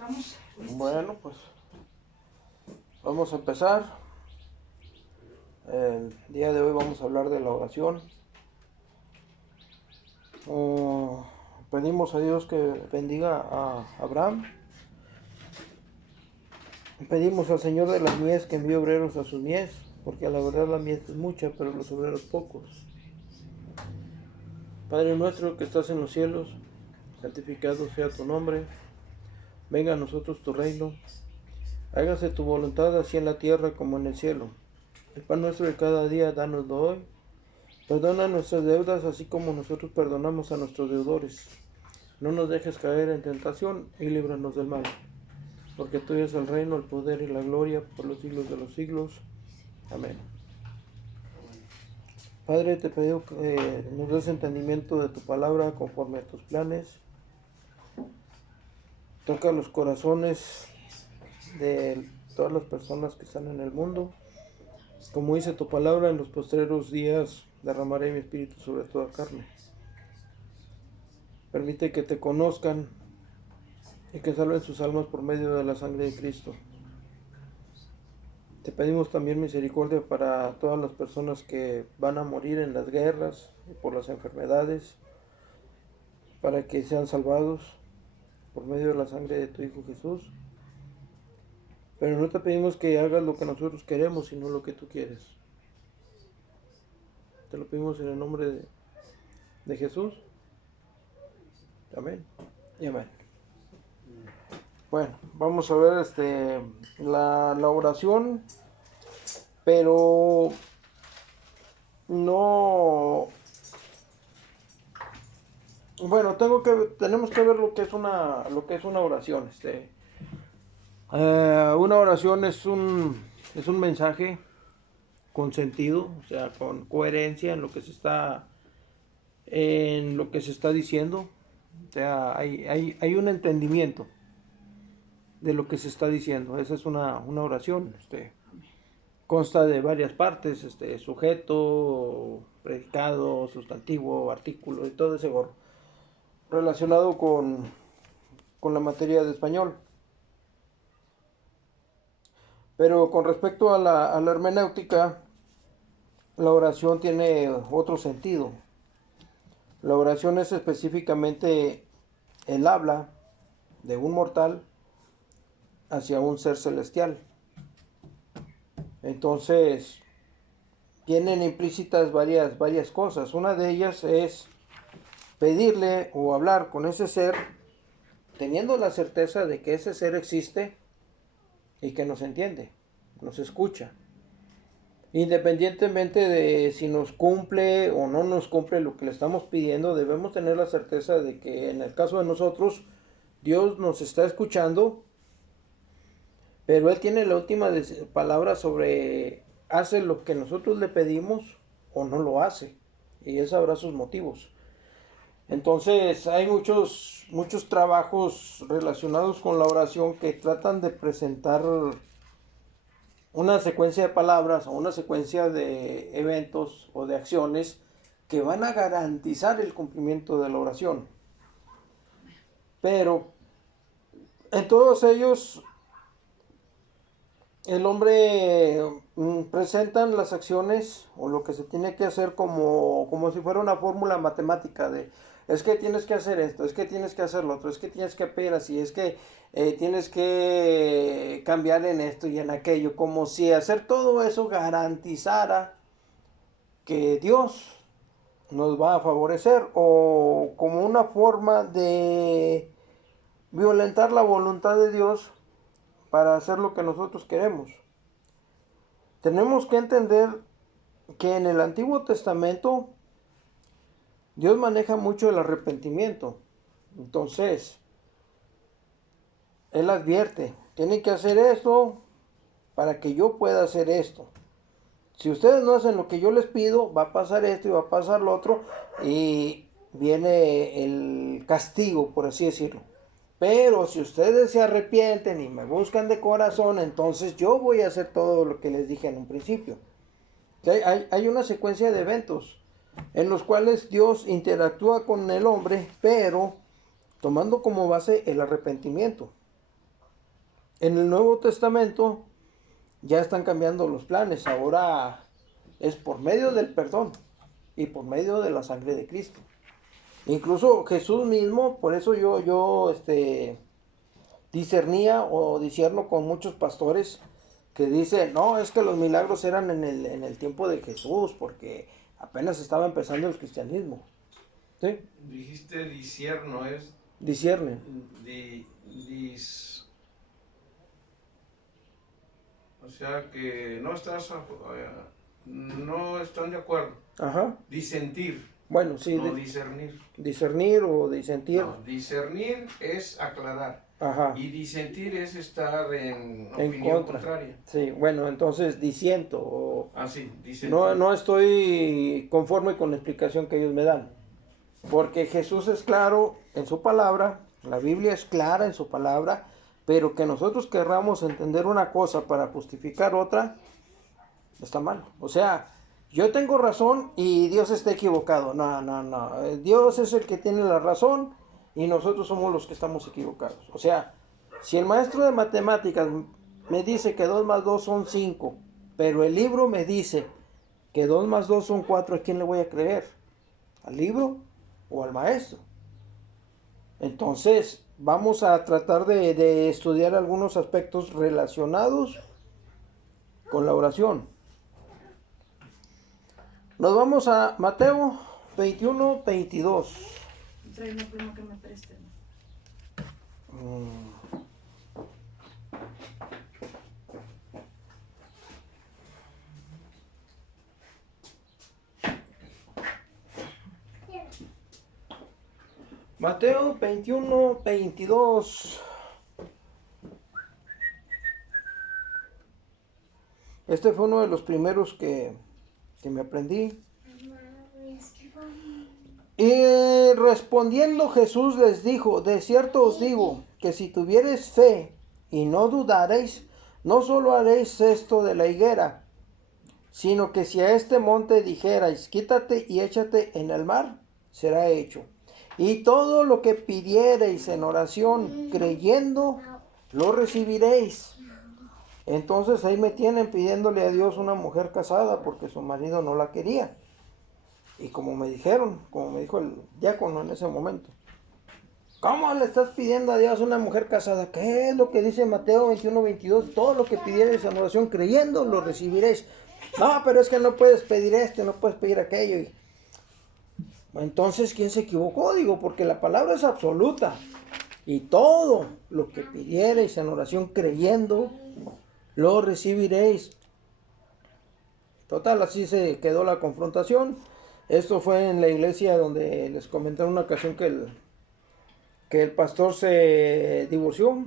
Estamos listos. Bueno, pues vamos a empezar. El día de hoy vamos a hablar de la oración. Pedimos a Dios que bendiga a Abraham. Pedimos al Señor de las mies que envíe obreros a sus mies, porque a la verdad la mies es mucha, pero los obreros pocos. Padre nuestro que estás en los cielos, santificado sea tu nombre. Venga a nosotros tu reino. Hágase tu voluntad así en la tierra como en el cielo. El pan nuestro de cada día, dánoslo hoy. Perdona nuestras deudas, así como nosotros perdonamos a nuestros deudores. No nos dejes caer en tentación y líbranos del mal. Porque tuyo es el reino, el poder y la gloria por los siglos de los siglos. Amén. Padre, te pido que nos des entendimiento de tu palabra conforme a tus planes. Toca los corazones de todas las personas que están en el mundo. Como dice tu palabra, en los postreros días derramaré mi espíritu sobre toda carne. Permite que te conozcan y que salven sus almas por medio de la sangre de Cristo. Te pedimos también misericordia para todas las personas que van a morir en las guerras y por las enfermedades, para que sean salvados por medio de la sangre de tu Hijo Jesús. Pero no te pedimos que hagas lo que nosotros queremos, sino lo que tú quieres. Te lo pedimos en el nombre de Jesús. Amén y amén. Bueno, vamos a ver la oración, pero no. Bueno, tenemos que ver lo que es una oración. Una oración es un mensaje con sentido, o sea, con coherencia en lo que se está diciendo. O sea, hay un entendimiento de lo que se está diciendo. Esa es una oración. Consta de varias partes, sujeto, predicado, sustantivo, artículo y todo ese gorro relacionado con la materia de español. Pero con respecto a la hermenéutica, la oración tiene otro sentido. La oración es específicamente el habla de un mortal hacia un ser celestial. Entonces, tienen implícitas varias cosas. Una de ellas es pedirle o hablar con ese ser, teniendo la certeza de que ese ser existe y que nos entiende, nos escucha. Independientemente de si nos cumple o no nos cumple lo que le estamos pidiendo, debemos tener la certeza de que en el caso de nosotros, Dios nos está escuchando, pero Él tiene la última palabra sobre hace lo que nosotros le pedimos o no lo hace, y Él sabrá sus motivos. Entonces hay muchos trabajos relacionados con la oración que tratan de presentar una secuencia de palabras o una secuencia de eventos o de acciones que van a garantizar el cumplimiento de la oración. Pero en todos ellos el hombre presentan las acciones o lo que se tiene que hacer como si fuera una fórmula matemática de es que tienes que hacer esto, es que tienes que hacer lo otro, es que tienes que pedir así, es que tienes que cambiar en esto y en aquello, como si hacer todo eso garantizara que Dios nos va a favorecer o como una forma de violentar la voluntad de Dios para hacer lo que nosotros queremos. Tenemos que entender que en el Antiguo Testamento Dios maneja mucho el arrepentimiento. Entonces, Él advierte, tienen que hacer esto para que yo pueda hacer esto. Si ustedes no hacen lo que yo les pido, va a pasar esto y va a pasar lo otro y viene el castigo, por así decirlo. Pero si ustedes se arrepienten y me buscan de corazón, entonces yo voy a hacer todo lo que les dije en un principio. Hay una secuencia de eventos en los cuales Dios interactúa con el hombre, pero tomando como base el arrepentimiento. En el Nuevo Testamento ya están cambiando los planes. Ahora es por medio del perdón y por medio de la sangre de Cristo. Incluso Jesús mismo, por eso yo discernía o discierno con muchos pastores que dicen, no, es que los milagros eran en el tiempo de Jesús, porque apenas estaba empezando el cristianismo. ¿Sí? Dijiste disierno, es Discierne. O sea que no están de acuerdo. Ajá. Disentir, Bueno, sí. no discernir. Discernir o disentir. No, discernir es aclarar. Ajá. Y disentir es estar en En opinión contra. contraria. Sí, bueno, entonces disiento. O sí, disentir. no estoy conforme con la explicación que ellos me dan. Porque Jesús es claro en su palabra, la Biblia es clara en su palabra, pero que nosotros querramos entender una cosa para justificar otra, está mal. O sea, yo tengo razón y Dios está equivocado. No. Dios es el que tiene la razón y nosotros somos los que estamos equivocados. O sea, si el maestro de matemáticas me dice que 2 más 2 son 5, pero el libro me dice que 2 más 2 son 4, ¿a quién le voy a creer? ¿Al libro o al maestro? Entonces, vamos a tratar de estudiar algunos aspectos relacionados con la oración. Nos vamos a Mateo 21, 22. Trae una pluma que me preste. Mateo 21, 22. Este fue uno de los primeros que me aprendí. Y respondiendo Jesús les dijo, de cierto os digo, que si tuviereis fe y no dudareis, no solo haréis esto de la higuera, sino que si a este monte dijerais, quítate y échate en el mar, será hecho. Y todo lo que pidiereis en oración, creyendo, lo recibiréis. Entonces ahí me tienen pidiéndole a Dios una mujer casada porque su marido no la quería. Y como me dijo el diácono en ese momento, ¿cómo le estás pidiendo a Dios una mujer casada? ¿Qué es lo que dice Mateo 21, 22? Todo lo que pidiereis en oración creyendo, lo recibiréis. No, pero es que no puedes pedir no puedes pedir aquello. Entonces, ¿quién se equivocó? Digo, porque la palabra es absoluta. Y todo lo que pidiereis en oración creyendo, lo recibiréis. Total, así se quedó la confrontación. Esto fue en la iglesia donde les comenté en una ocasión que el pastor se divorció.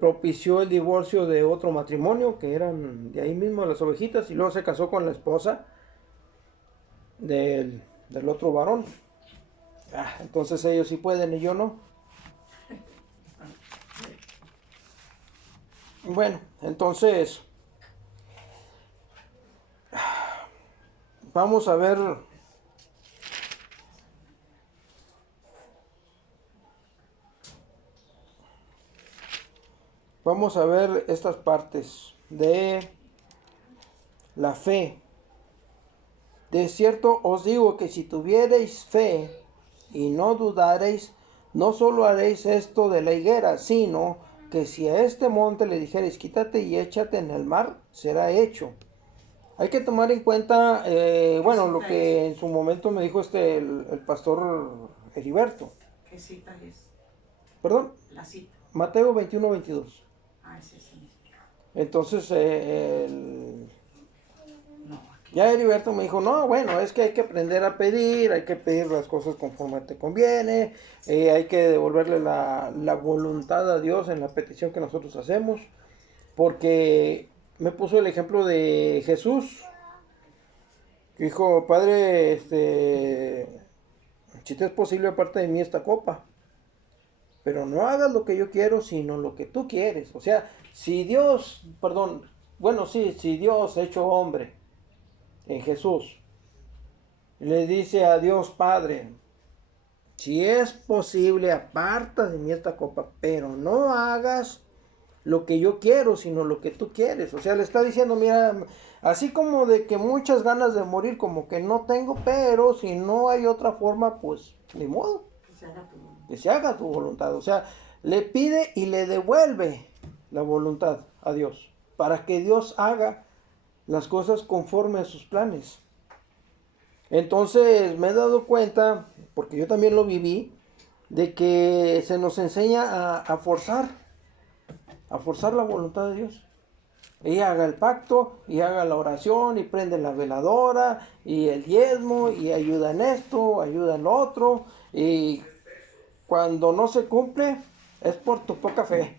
Propició el divorcio de otro matrimonio que eran de ahí mismo, las ovejitas, y luego se casó con la esposa del otro varón. Entonces ellos sí pueden y yo no. Bueno, entonces vamos a ver estas partes de la fe. De cierto os digo que si tuviereis fe y no dudareis, no solo haréis esto de la higuera, sino que si a este monte le dijereis, quítate y échate en el mar, será hecho. Hay que tomar en cuenta, lo que en su momento me dijo el pastor Heriberto. ¿Qué cita es? ¿Perdón? La cita. Mateo 21, 22. Es ese mismo. Entonces, No. ya Heriberto me dijo, no, bueno, es que hay que aprender a pedir, hay que pedir las cosas conforme te conviene, hay que devolverle la voluntad a Dios en la petición que nosotros hacemos, porque me puso el ejemplo de Jesús. Dijo, Padre, si te es posible, aparte de mí esta copa, pero no hagas lo que yo quiero, sino lo que tú quieres. O sea, si Dios hecho hombre en Jesús, le dice a Dios Padre, si es posible, aparta de mí esta copa, pero no hagas lo que yo quiero, sino lo que tú quieres. O sea, le está diciendo, mira, así como de que muchas ganas de morir, como que no tengo, pero si no hay otra forma, pues ni modo, Que se haga tu voluntad. que se haga tu voluntad. O sea, le pide y le devuelve la voluntad a Dios, para que Dios haga las cosas conforme a sus planes. Entonces me he dado cuenta, porque yo también lo viví, de que se nos enseña a forzar la voluntad de Dios. Y haga el pacto, y haga la oración, y prende la veladora, y el diezmo, y ayuda en esto, ayuda en lo otro, y cuando no se cumple, es por tu poca fe.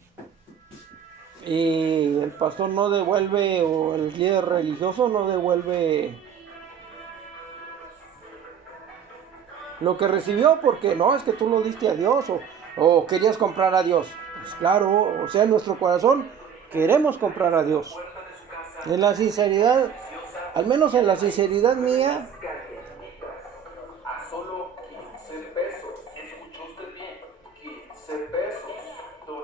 Y el pastor no devuelve, o el líder religioso no devuelve lo que recibió, porque no, es que tú lo diste a Dios, o querías comprar a Dios. Pues claro, o sea, en nuestro corazón queremos comprar a Dios. En la sinceridad, al menos en la sinceridad mía, A solo 15 pesos. ¿Escuchó usted bien? 15 pesos.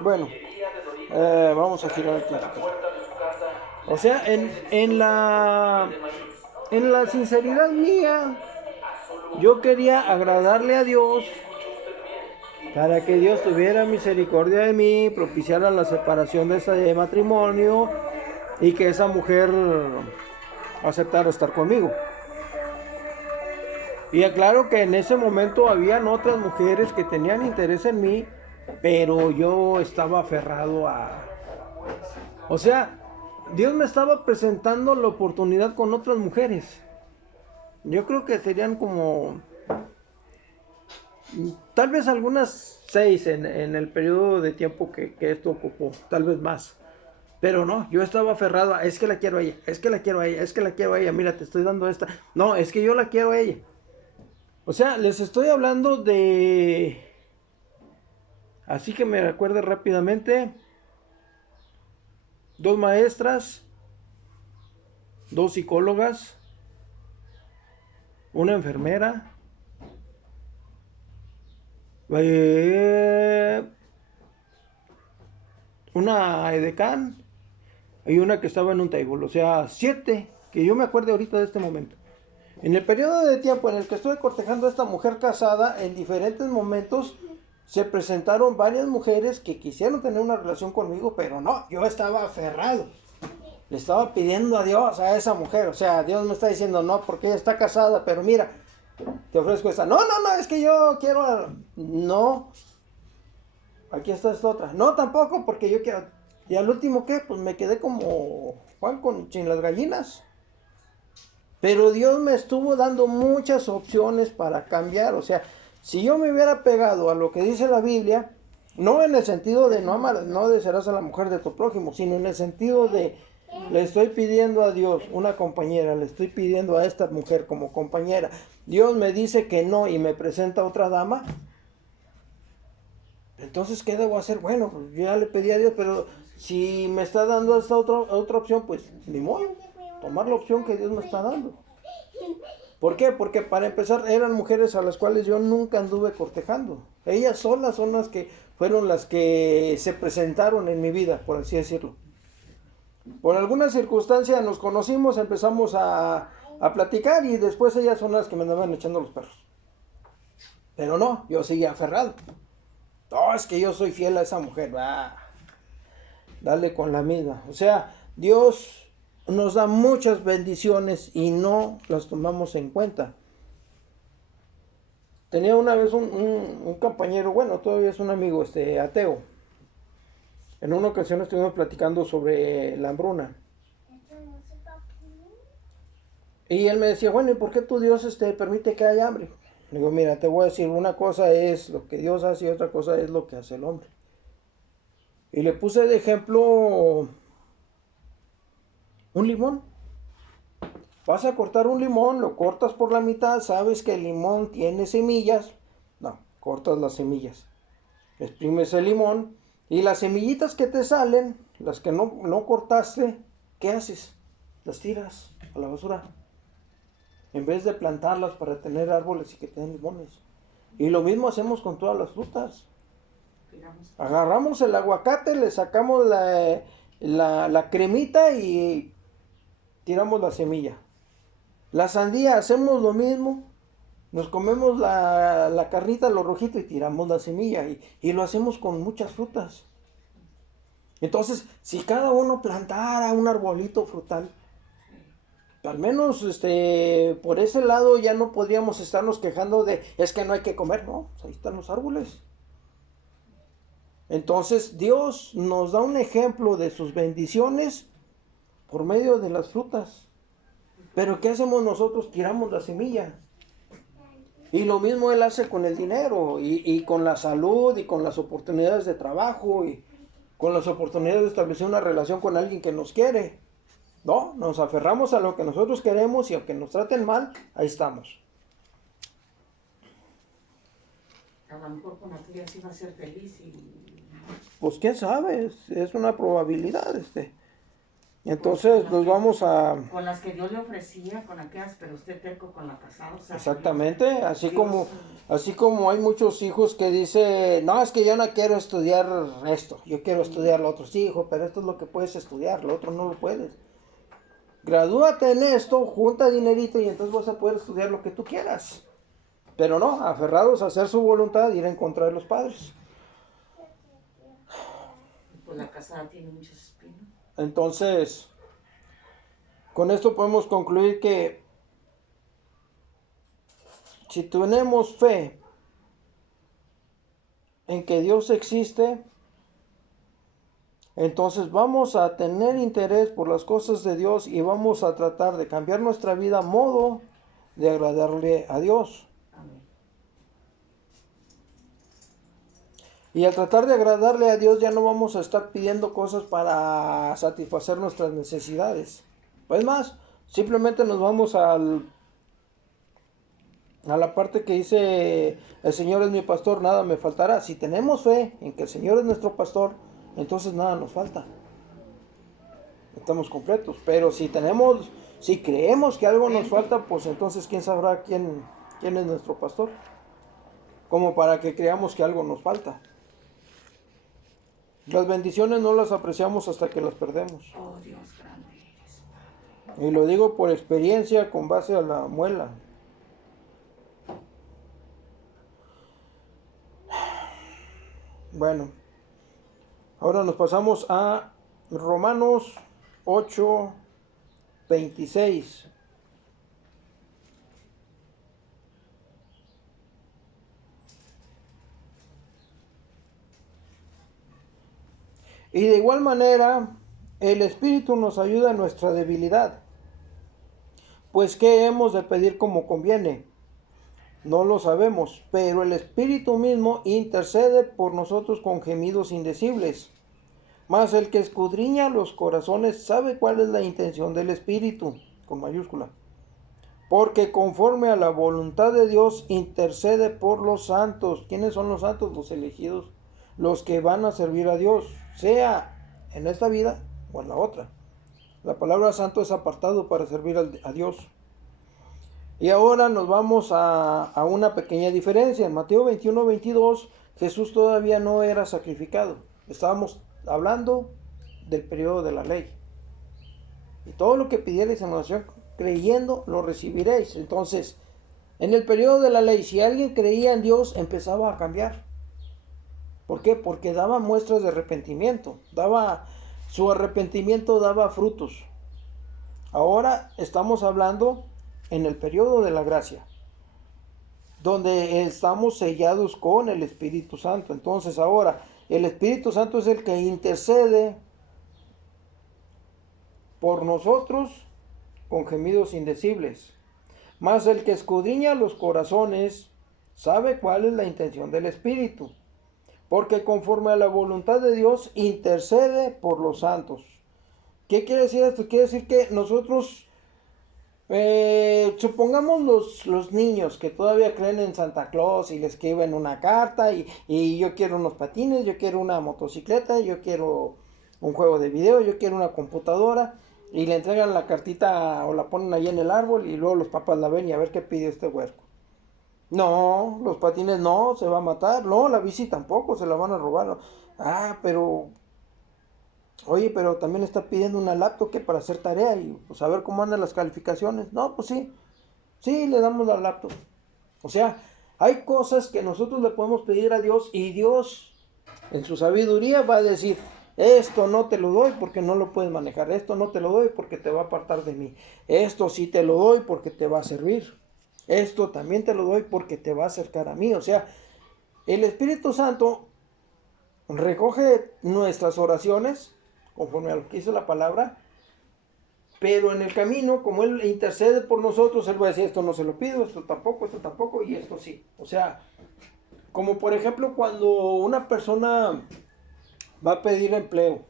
bueno, Tortillería de Doritos. vamos a girar aquí. A la puerta de su casa. O sea, en la sinceridad mía, yo quería agradarle a Dios, para que Dios tuviera misericordia de mí, propiciara la separación de ese matrimonio y que esa mujer aceptara estar conmigo. Y aclaro que en ese momento habían otras mujeres que tenían interés en mí, pero yo estaba aferrado a... O sea, Dios me estaba presentando la oportunidad con otras mujeres. Yo creo que serían como... tal vez algunas 6 en el periodo de tiempo que esto ocupó, tal vez más. Pero no, yo estaba aferrado a, es que la quiero a ella, es que la quiero a ella, es que la quiero a ella, mira, te estoy dando esta. No, es que yo la quiero a ella. O sea, les estoy hablando de... Así que me recuerde rápidamente. 2 maestras, 2 psicólogas, una enfermera, una edecán y una que estaba en un table. O sea, 7 que yo me acuerdo ahorita de este momento. En el periodo de tiempo en el que estuve cortejando a esta mujer casada, en diferentes momentos se presentaron varias mujeres que quisieron tener una relación conmigo, pero no, yo estaba aferrado. Le estaba pidiendo a Dios a esa mujer. O sea, Dios me está diciendo no, porque ella está casada, pero mira, te ofrezco esta. No, es que yo quiero... No. Aquí está esta otra. No, tampoco, porque yo quiero... Y al último, ¿qué? Pues me quedé como Juan sin las gallinas. Pero Dios me estuvo dando muchas opciones para cambiar. O sea, si yo me hubiera pegado a lo que dice la Biblia, no en el sentido de no amar, no desearás a la mujer de tu prójimo, sino en el sentido de le estoy pidiendo a Dios una compañera, le estoy pidiendo a esta mujer como compañera. Dios me dice que no y me presenta otra dama. Entonces, ¿qué debo hacer? Bueno, pues yo ya le pedí a Dios, pero si me está dando esta otra opción, pues ni modo, tomar la opción que Dios me está dando. ¿Por qué? Porque para empezar eran mujeres a las cuales yo nunca anduve cortejando. Ellas solas son las que fueron las que se presentaron en mi vida, por así decirlo. Por alguna circunstancia nos conocimos, empezamos a platicar y después ellas son las que me andaban echando los perros. Pero no, yo seguía aferrado. No, es que yo soy fiel a esa mujer. Dale con la misma. O sea, Dios nos da muchas bendiciones y no las tomamos en cuenta. Tenía una vez un compañero, bueno, todavía es un amigo, ateo. En una ocasión estuvimos platicando sobre la hambruna. Y él me decía, bueno, ¿y por qué tu Dios permite que haya hambre? Le digo, mira, te voy a decir, una cosa es lo que Dios hace y otra cosa es lo que hace el hombre. Y le puse de ejemplo un limón. Vas a cortar un limón, lo cortas por la mitad, sabes que el limón tiene semillas. No, cortas las semillas. Exprimes el limón y las semillitas que te salen, las que no cortaste, ¿qué haces? Las tiras a la basura. En vez de plantarlas para tener árboles y que te den limones. Y lo mismo hacemos con todas las frutas. Digamos, Agarramos el aguacate, le sacamos la cremita y tiramos la semilla. La sandía hacemos lo mismo. Nos comemos la carnita, lo rojito y tiramos la semilla. Y lo hacemos con muchas frutas. Entonces, si cada uno plantara un arbolito frutal, al menos por ese lado ya no podríamos estarnos quejando de es que no hay que comer, no, pues ahí están los árboles. Entonces Dios nos da un ejemplo de sus bendiciones por medio de las frutas. Pero ¿qué hacemos nosotros? Tiramos la semilla. Y lo mismo Él hace con el dinero y con la salud y con las oportunidades de trabajo y con las oportunidades de establecer una relación con alguien que nos quiere. No, nos aferramos a lo que nosotros queremos y aunque nos traten mal, ahí estamos. a lo mejor con la tuya sí va a ser feliz y Pues quién sabe, es una probabilidad. Entonces nos vamos a... con las que Dios le ofrecía, con aquellas, pero usted terco con la pasada. O sea, Exactamente, así Dios, como hay muchos hijos que dicen, no, es que yo no quiero estudiar esto, yo quiero estudiar lo otro. Sí, hijo, pero esto es lo que puedes estudiar, lo otro no lo puedes. Gradúate en esto, junta dinerito y entonces vas a poder estudiar lo que tú quieras. Pero no, aferrados a hacer su voluntad, ir en contra de los padres. pues la casada tiene muchos espinos. Entonces, con esto podemos concluir que si tenemos fe en que Dios existe, entonces vamos a tener interés por las cosas de Dios y vamos a tratar de cambiar nuestra vida a modo de agradarle a Dios. Amén. Y al tratar de agradarle a Dios ya no vamos a estar pidiendo cosas para satisfacer nuestras necesidades. Pues más, simplemente nos vamos a la parte que dice, el Señor es mi pastor, nada me faltará. Si tenemos fe en que el Señor es nuestro pastor, entonces nada nos falta. Estamos completos. Pero si creemos que algo nos falta, pues entonces quién sabrá quién es nuestro pastor. Como para que creamos que algo nos falta. Las bendiciones no las apreciamos hasta que las perdemos. Oh Dios, grande eres. Y lo digo por experiencia con base a la muela. Bueno, ahora nos pasamos a Romanos 8:26. Y de igual manera, el Espíritu nos ayuda en nuestra debilidad. Pues, ¿qué hemos de pedir como conviene? No lo sabemos, pero el Espíritu mismo intercede por nosotros con gemidos indecibles. Mas el que escudriña los corazones sabe cuál es la intención del Espíritu, con mayúscula. Porque conforme a la voluntad de Dios intercede por los santos. ¿Quiénes son los santos? Los elegidos, los que van a servir a Dios, sea en esta vida o en la otra. La palabra santo es apartado para servir a Dios. Y ahora nos vamos a una pequeña diferencia. En Mateo 21:22, Jesús todavía no era sacrificado. Estábamos hablando del periodo de la ley. Y todo lo que pidierais en oración, creyendo, lo recibiréis. Entonces, en el periodo de la ley, si alguien creía en Dios, empezaba a cambiar. ¿Por qué? Porque daba muestras de arrepentimiento. Su arrepentimiento daba frutos. Ahora estamos hablando en el periodo de la gracia, donde estamos sellados con el Espíritu Santo. Entonces ahora el Espíritu Santo es el que intercede por nosotros con gemidos indecibles. Mas el que escudriña los corazones sabe cuál es la intención del Espíritu, porque conforme a la voluntad de Dios intercede por los santos. ¿Qué quiere decir esto? Quiere decir que nosotros, supongamos los niños que todavía creen en Santa Claus y le escriben una carta y yo quiero unos patines, yo quiero una motocicleta, yo quiero un juego de video, yo quiero una computadora, y le entregan la cartita o la ponen ahí en el árbol y luego los papás la ven y a ver qué pide este huerco. No, los patines no, se va a matar. No, la bici tampoco, se la van a robar. No. Ah, pero, oye, pero también está pidiendo una laptop que para hacer tarea y pues a ver cómo andan las calificaciones. No, pues sí, sí, le damos la laptop. O sea, hay cosas que nosotros le podemos pedir a Dios y Dios en su sabiduría va a decir, esto no te lo doy porque no lo puedes manejar, esto no te lo doy porque te va a apartar de mí, esto sí te lo doy porque te va a servir, esto también te lo doy porque te va a acercar a mí. O sea, el Espíritu Santo recoge nuestras oraciones conforme a lo que dice la palabra, pero en el camino, como Él intercede por nosotros, Él va a decir, esto no se lo pido, esto tampoco, y esto sí. O sea, como por ejemplo cuando una persona va a pedir empleo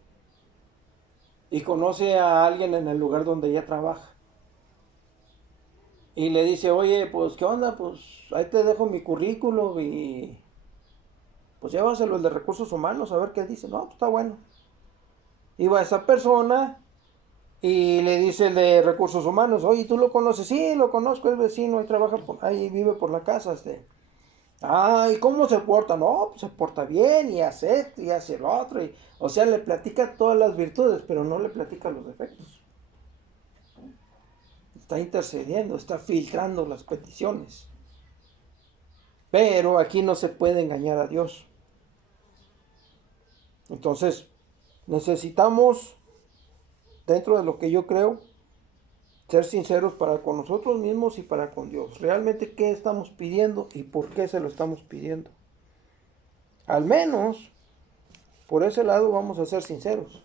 y conoce a alguien en el lugar donde ella trabaja. Y le dice, oye, pues, ¿qué onda? Pues, ahí te dejo mi currículum y pues llévaselo el de recursos humanos a ver qué dice. No, pues está bueno. Y va esa persona y le dice el de recursos humanos, oye, ¿tú lo conoces? Sí, lo conozco, es vecino, ahí trabaja, ahí vive por la casa, Ah, ¿y cómo se porta? No, pues se porta bien y hace esto y hace lo otro. O sea, le platica todas las virtudes, pero no le platica los defectos. Está intercediendo, está filtrando las peticiones. Pero aquí no se puede engañar a Dios. Entonces, necesitamos, dentro de lo que yo creo, ser sinceros para con nosotros mismos y para con Dios. Realmente, ¿qué estamos pidiendo y por qué se lo estamos pidiendo? Al menos, por ese lado vamos a ser sinceros.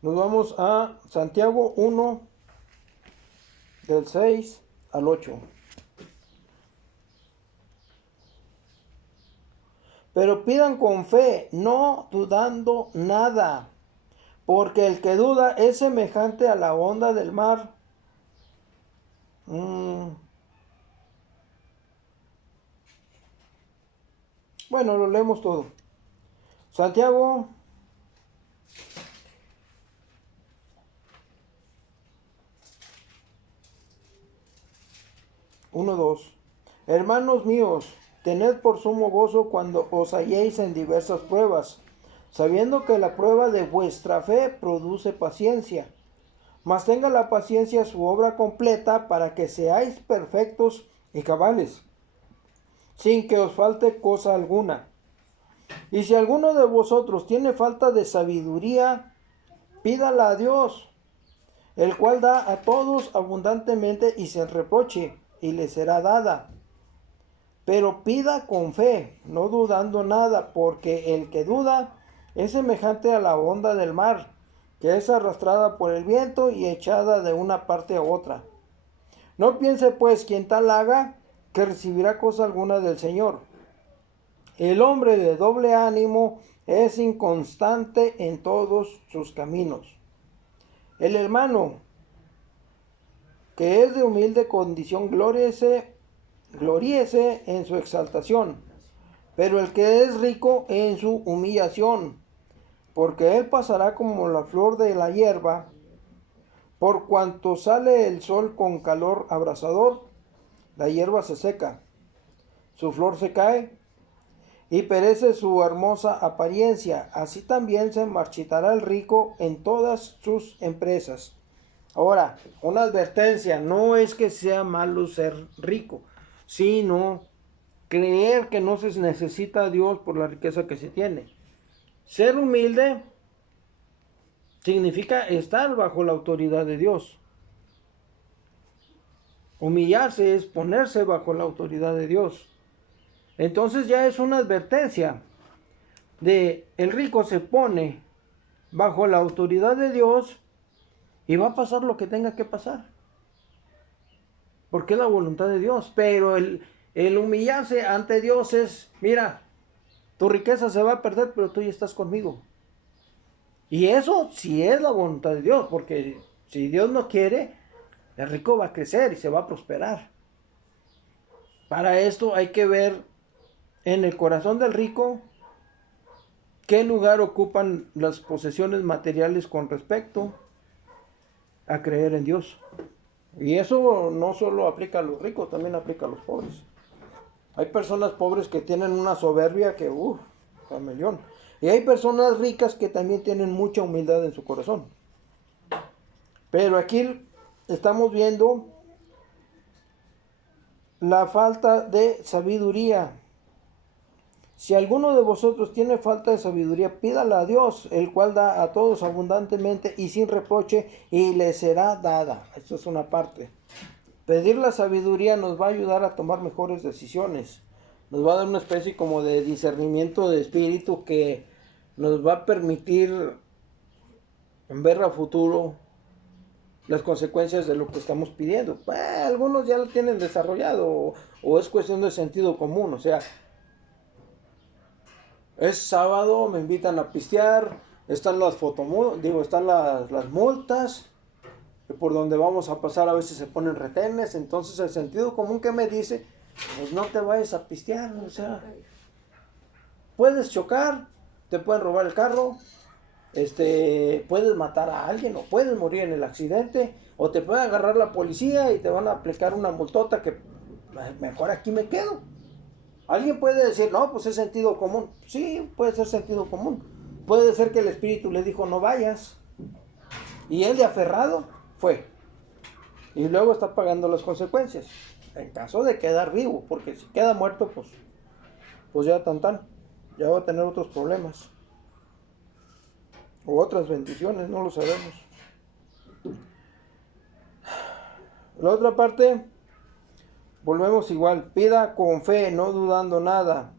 Nos vamos a Santiago 1, del 6 al 8. Pero pidan con fe, no dudando nada, porque el que duda es semejante a la onda del mar. Bueno, lo leemos todo. Santiago 1:2. Hermanos míos, tened por sumo gozo cuando os halléis en diversas pruebas, sabiendo que la prueba de vuestra fe produce paciencia. Mas tenga la paciencia su obra completa para que seáis perfectos y cabales, sin que os falte cosa alguna. Y si alguno de vosotros tiene falta de sabiduría, pídala a Dios, el cual da a todos abundantemente y sin reproche, y le será dada. Pero pida con fe, no dudando nada, porque el que duda es semejante a la onda del mar, que es arrastrada por el viento y echada de una parte a otra. No piense pues quien tal haga, que recibirá cosa alguna del Señor. El hombre de doble ánimo es inconstante en todos sus caminos. El hermano que es de humilde condición, gloríese en su exaltación, pero el que es rico en su humillación, porque él pasará como la flor de la hierba, por cuanto sale el sol con calor abrasador, la hierba se seca, su flor se cae, y perece su hermosa apariencia. Así también se marchitará el rico en todas sus empresas. Ahora, una advertencia, no es que sea malo ser rico, sino creer que no se necesita a Dios por la riqueza que se tiene. Ser humilde significa estar bajo la autoridad de Dios. Humillarse es ponerse bajo la autoridad de Dios. Entonces ya es una advertencia de el rico se pone bajo la autoridad de Dios y va a pasar lo que tenga que pasar. Porque es la voluntad de Dios. Pero el humillarse ante Dios es, mira, tu riqueza se va a perder, pero tú ya estás conmigo. Y eso sí es la voluntad de Dios, porque si Dios no quiere, el rico va a crecer y se va a prosperar. Para esto hay que ver en el corazón del rico qué lugar ocupan las posesiones materiales con respecto a creer en Dios. Y eso no solo aplica a los ricos, también aplica a los pobres. Hay personas pobres que tienen una soberbia que, cameleón. Y hay personas ricas que también tienen mucha humildad en su corazón. Pero aquí estamos viendo la falta de sabiduría. Si alguno de vosotros tiene falta de sabiduría, pídala a Dios, el cual da a todos abundantemente y sin reproche, y le será dada. Esto es una parte. Pedir la sabiduría nos va a ayudar a tomar mejores decisiones. Nos va a dar una especie como de discernimiento de espíritu que nos va a permitir ver a futuro las consecuencias de lo que estamos pidiendo. Algunos ya lo tienen desarrollado o es cuestión de sentido común. O sea, es sábado, me invitan a pistear, están las están las multas, por donde vamos a pasar a veces se ponen retenes. Entonces el sentido común que me dice, pues no te vayas a pistear. O sea, puedes chocar, te pueden robar el carro, puedes matar a alguien, o puedes morir en el accidente, o te puede agarrar la policía y te van a aplicar una multota que mejor aquí me quedo. Alguien puede decir, no, pues es sentido común. Sí, puede ser sentido común. Puede ser que el espíritu le dijo, no vayas. Y él de aferrado fue. Y luego está pagando las consecuencias. En caso de quedar vivo, porque si queda muerto, pues ya ya va a tener otros problemas. O otras bendiciones, no lo sabemos. La otra parte, volvemos igual, pida con fe, no dudando nada,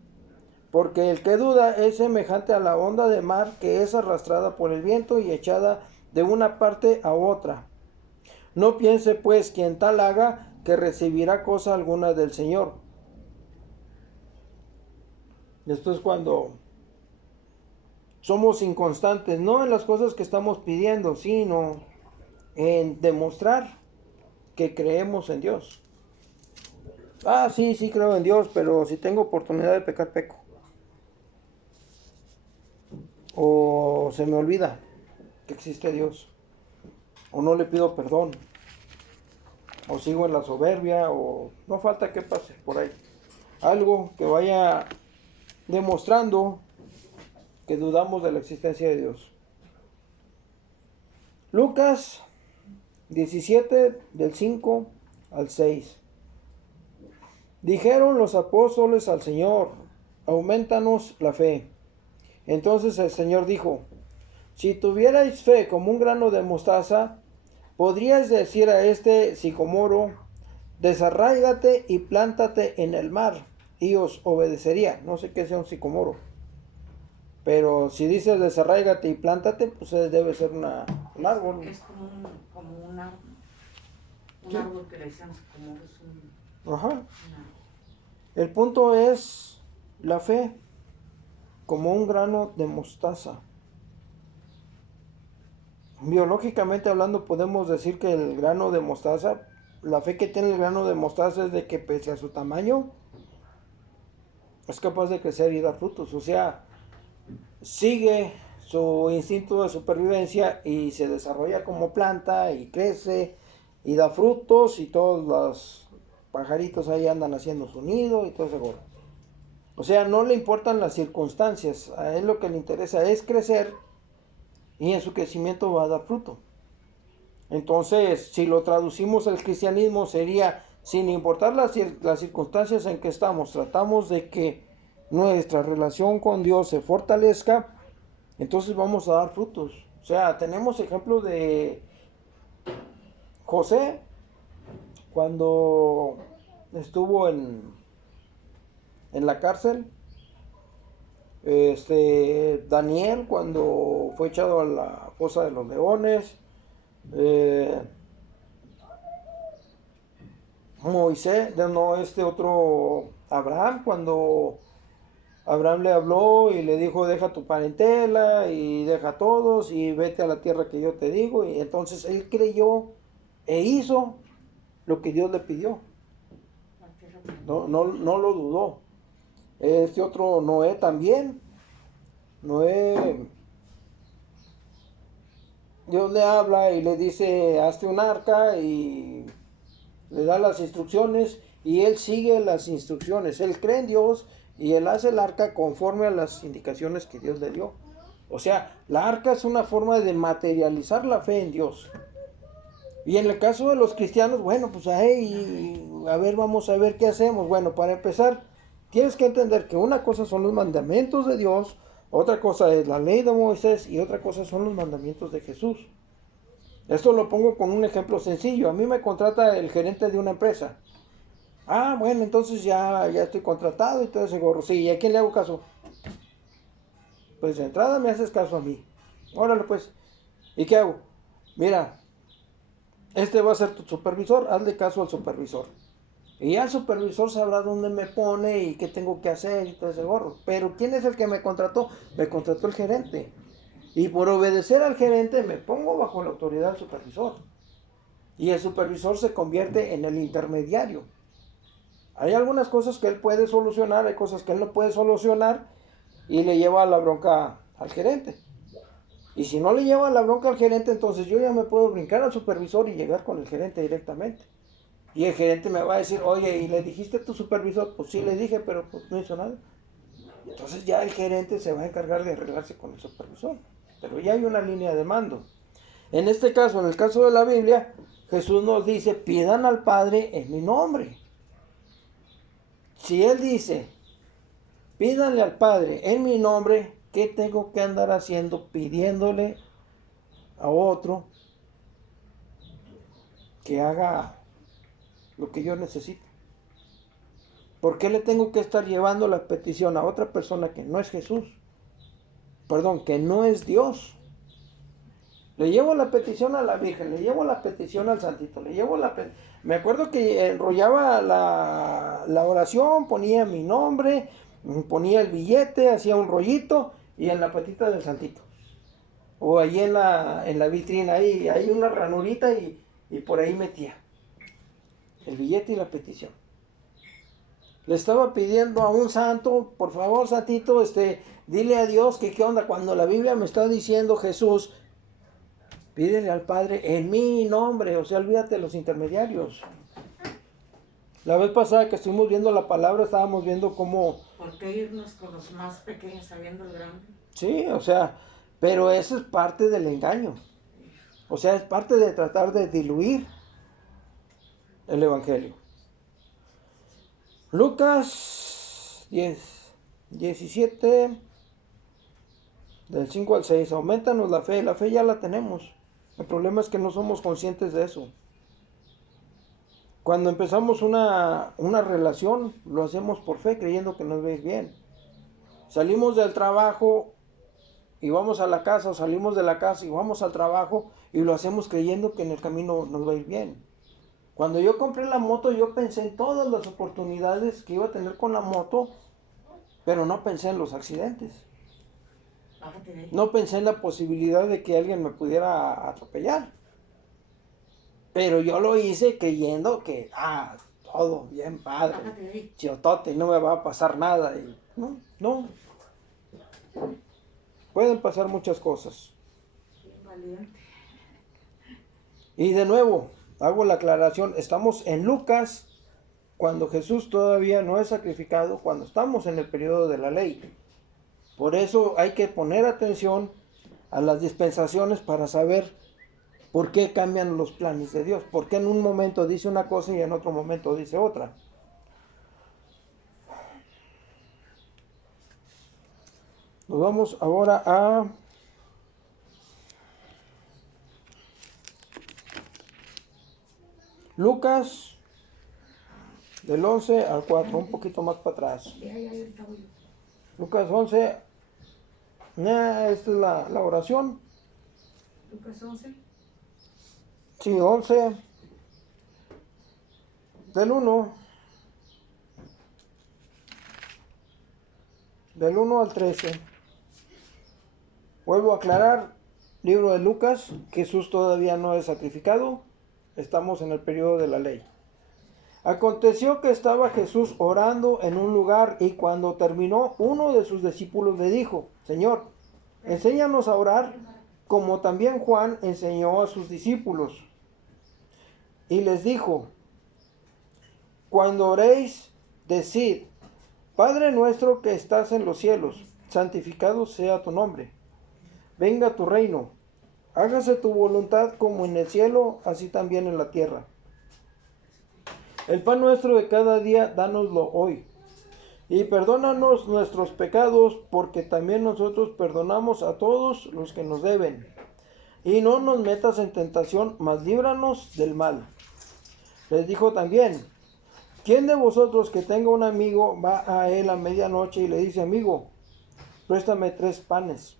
porque el que duda es semejante a la onda de mar que es arrastrada por el viento y echada de una parte a otra. No piense pues quien tal haga que recibirá cosa alguna del Señor. Esto es cuando somos inconstantes, no en las cosas que estamos pidiendo, sino en demostrar que creemos en Dios. Sí creo en Dios, pero si tengo oportunidad de pecar, peco. O se me olvida que existe Dios. O no le pido perdón. O sigo en la soberbia, o no falta que pase por ahí. Algo que vaya demostrando que dudamos de la existencia de Dios. Lucas 17, del 5 al 6. Dijeron los apóstoles al Señor, aumentanos la fe. Entonces el Señor dijo, si tuvierais fe como un grano de mostaza, podríais decir a este sicomoro, desarráigate y plántate en el mar, y os obedecería. No sé qué sea un sicomoro, pero si dices desarráigate y plántate, pues debe ser un árbol. Es como un árbol. Un Sí. árbol que le decían sicomoro, es un Ajá. árbol. El punto es la fe como un grano de mostaza. Biológicamente hablando podemos decir que el grano de mostaza, la fe que tiene el grano de mostaza es de que pese a su tamaño es capaz de crecer y dar frutos. O sea, sigue su instinto de supervivencia y se desarrolla como planta y crece y da frutos y todos los pajaritos ahí andan haciendo su nido y todo ese gorro. O sea, no le importan las circunstancias, a él lo que le interesa es crecer y en su crecimiento va a dar fruto. Entonces, si lo traducimos al cristianismo sería, sin importar las circunstancias en que estamos, tratamos de que nuestra relación con Dios se fortalezca, entonces vamos a dar frutos. O sea, tenemos ejemplos de José, cuando estuvo en la cárcel, Daniel cuando fue echado a la fosa de los leones, Moisés, otro Abraham, cuando Abraham le habló y le dijo deja tu parentela y deja a todos y vete a la tierra que yo te digo, y entonces él creyó e hizo lo que Dios le pidió. No lo dudó. Otro Noé también. Noé, Dios le habla y le dice hazte un arca y le da las instrucciones y él sigue las instrucciones. Él cree en Dios y él hace el arca conforme a las indicaciones que Dios le dio. O sea, la arca es una forma de materializar la fe en Dios. Y en el caso de los cristianos, bueno, pues a ver, vamos a ver qué hacemos. Bueno, para empezar, tienes que entender que una cosa son los mandamientos de Dios, otra cosa es la ley de Moisés y otra cosa son los mandamientos de Jesús. Esto lo pongo con un ejemplo sencillo. A mí me contrata el gerente de una empresa. Ah, bueno, entonces ya estoy contratado y todo ese gorro. Sí, ¿y a quién le hago caso? Pues de entrada me haces caso a mí. Órale pues. ¿Y qué hago? Mira, este va a ser tu supervisor, hazle caso al supervisor. Y ya el supervisor sabrá dónde me pone y qué tengo que hacer y todo ese gorro. Pero ¿quién es el que me contrató? Me contrató el gerente. Y por obedecer al gerente me pongo bajo la autoridad del supervisor. Y el supervisor se convierte en el intermediario. Hay algunas cosas que él puede solucionar, hay cosas que él no puede solucionar y le lleva la bronca al gerente. Y si no le lleva la bronca al gerente, entonces yo ya me puedo brincar al supervisor y llegar con el gerente directamente. Y el gerente me va a decir, oye, ¿y le dijiste a tu supervisor? Pues sí le dije, pero pues no hizo nada. Entonces ya el gerente se va a encargar de arreglarse con el supervisor. Pero ya hay una línea de mando. En este caso, en el caso de la Biblia, Jesús nos dice, pidan al Padre en mi nombre. Si Él dice, pídanle al Padre en mi nombre, ¿qué tengo que andar haciendo? Pidiéndole a otro que haga lo que yo necesito. ¿Por qué le tengo que estar llevando la petición a otra persona que no es Jesús? Perdón, que no es Dios. Le llevo la petición a la Virgen, le llevo la petición al Santito, le llevo la petición. Me acuerdo que enrollaba la oración, ponía mi nombre, ponía el billete, hacía un rollito y en la patita del Santito. O ahí en la vitrina, ahí hay una ranurita y por ahí metía el billete y la petición. Le estaba pidiendo a un santo, por favor, Santito, dile a Dios que qué onda cuando la Biblia me está diciendo Jesús, pídele al Padre en mi nombre, o sea, olvídate de los intermediarios. La vez pasada que estuvimos viendo la palabra, estábamos viendo cómo... ¿Por qué irnos con los más pequeños sabiendo el grande? Sí, o sea, pero eso es parte del engaño. O sea, es parte de tratar de diluir el Evangelio. Lucas 17, del 5 al 6, aumentanos la fe ya la tenemos. El problema es que no somos conscientes de eso. Cuando empezamos una relación, lo hacemos por fe, creyendo que nos va a ir bien. Salimos del trabajo y vamos a la casa, o salimos de la casa y vamos al trabajo y lo hacemos creyendo que en el camino nos va a ir bien. Cuando yo compré la moto, yo pensé en todas las oportunidades que iba a tener con la moto, pero no pensé en los accidentes. No pensé en la posibilidad de que alguien me pudiera atropellar. Pero yo lo hice creyendo que, todo bien padre, chiotote, no me va a pasar nada. Y no. Pueden pasar muchas cosas. Valiente. Y de nuevo, hago la aclaración, estamos en Lucas, cuando Jesús todavía no es sacrificado, cuando estamos en el periodo de la ley. Por eso hay que poner atención a las dispensaciones para saber por qué cambian los planes de Dios. Por qué en un momento dice una cosa y en otro momento dice otra. Nos vamos ahora a Lucas, del 11 al 4, un poquito más para atrás. Lucas 11, esta es la oración. Lucas 11. Sí, 11, del 1 al 13. Vuelvo a aclarar, libro de Lucas, Jesús todavía no es sacrificado, estamos en el periodo de la ley. Aconteció que estaba Jesús orando en un lugar y cuando terminó, uno de sus discípulos le dijo, Señor, enséñanos a orar como también Juan enseñó a sus discípulos. Y les dijo, Cuando oréis, decid, Padre nuestro que estás en los cielos, santificado sea tu nombre. Venga tu reino. Hágase tu voluntad como en el cielo, así también en la tierra. El pan nuestro de cada día, dánoslo hoy. Y perdónanos nuestros pecados, porque también nosotros perdonamos a todos los que nos deben. Y no nos metas en tentación, mas líbranos del mal. Les dijo también, ¿quién de vosotros que tenga un amigo va a él a medianoche y le dice, amigo, préstame 3 panes?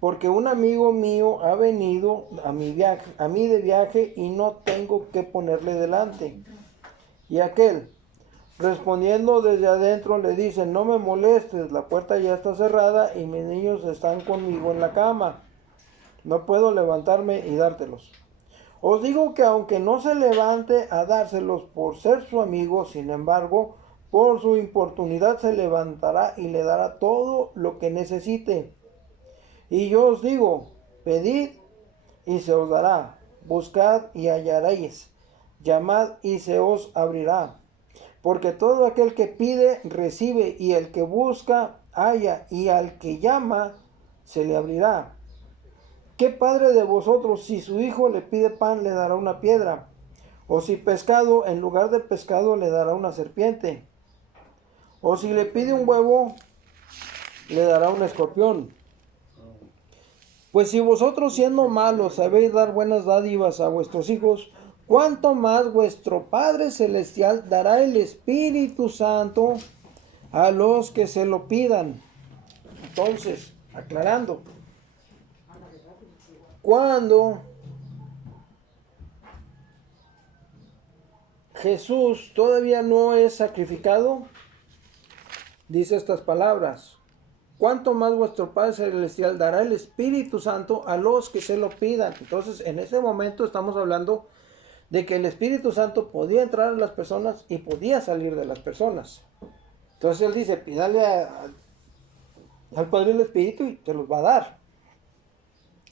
Porque un amigo mío ha venido a mí de viaje y no tengo que ponerle delante. Y aquel, respondiendo desde adentro, le dice, no me molestes, la puerta ya está cerrada y mis niños están conmigo en la cama. No puedo levantarme y dártelos. Os digo que aunque no se levante a dárselos por ser su amigo, sin embargo, por su importunidad se levantará y le dará todo lo que necesite. Y yo os digo, pedid y se os dará, buscad y hallaréis, llamad y se os abrirá. Porque todo aquel que pide, recibe, y el que busca, halla, y al que llama, se le abrirá. ¿Qué padre de vosotros, si su hijo le pide pan, le dará una piedra? O si pescado, en lugar de pescado, le dará una serpiente? O si le pide un huevo, le dará un escorpión. Pues si vosotros siendo malos sabéis dar buenas dádivas a vuestros hijos, ¿cuánto más vuestro Padre Celestial dará el Espíritu Santo a los que se lo pidan? Entonces, aclarando, cuando Jesús todavía no es sacrificado, dice estas palabras, ¿cuánto más vuestro Padre Celestial dará el Espíritu Santo a los que se lo pidan? Entonces, en ese momento estamos hablando de que el Espíritu Santo podía entrar a las personas y podía salir de las personas. Entonces él dice, pídale al Padre el Espíritu y te los va a dar.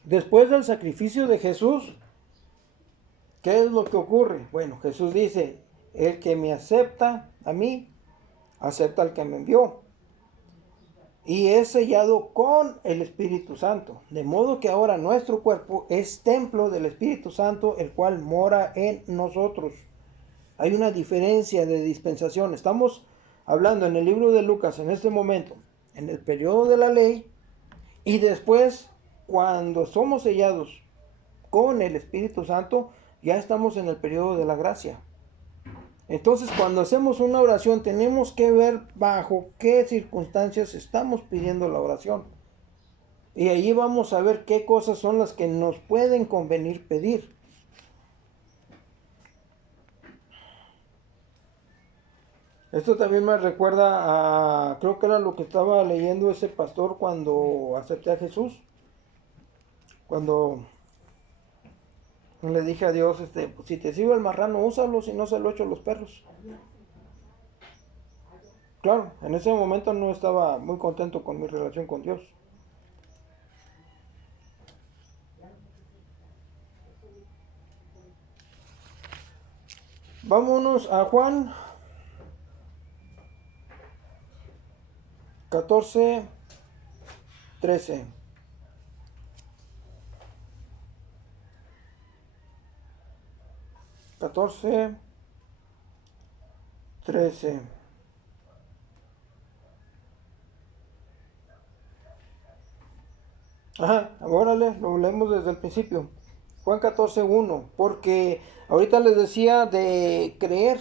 Después del sacrificio de Jesús, ¿qué es lo que ocurre? Bueno, Jesús dice, el que me acepta a mí, acepta al que me envió. Y es sellado con el Espíritu Santo. De modo que ahora nuestro cuerpo es templo del Espíritu Santo, el cual mora en nosotros. Hay una diferencia de dispensación. Estamos hablando en el libro de Lucas en este momento, en el periodo de la ley, y después, cuando somos sellados con el Espíritu Santo, ya estamos en el periodo de la gracia. Entonces, cuando hacemos una oración, tenemos que ver bajo qué circunstancias estamos pidiendo la oración. Y ahí vamos a ver qué cosas son las que nos pueden convenir pedir. Esto también me recuerda a, creo que era lo que estaba leyendo ese pastor cuando acepté a Jesús. Cuando le dije a Dios, pues, si te sirve el marrano, úsalo, si no se lo echo a los perros. Claro, en ese momento no estaba muy contento con mi relación con Dios. Vámonos a Juan 14:13. Ajá, órale, lo leemos desde el principio. Juan 14:1, porque ahorita les decía de creer.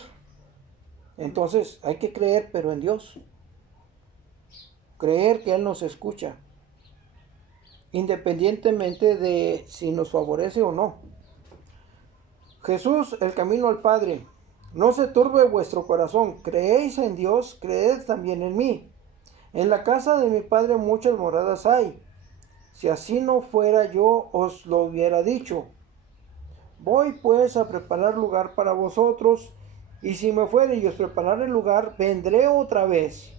Entonces hay que creer, pero en Dios. Creer que Él nos escucha, independientemente de si nos favorece o no. Jesús, el camino al Padre. No se turbe vuestro corazón. Creéis en Dios, creed también en mí. En la casa de mi Padre muchas moradas hay. Si así no fuera, yo os lo hubiera dicho. Voy pues a preparar lugar para vosotros, y si me fuere y os prepararé lugar, vendré otra vez,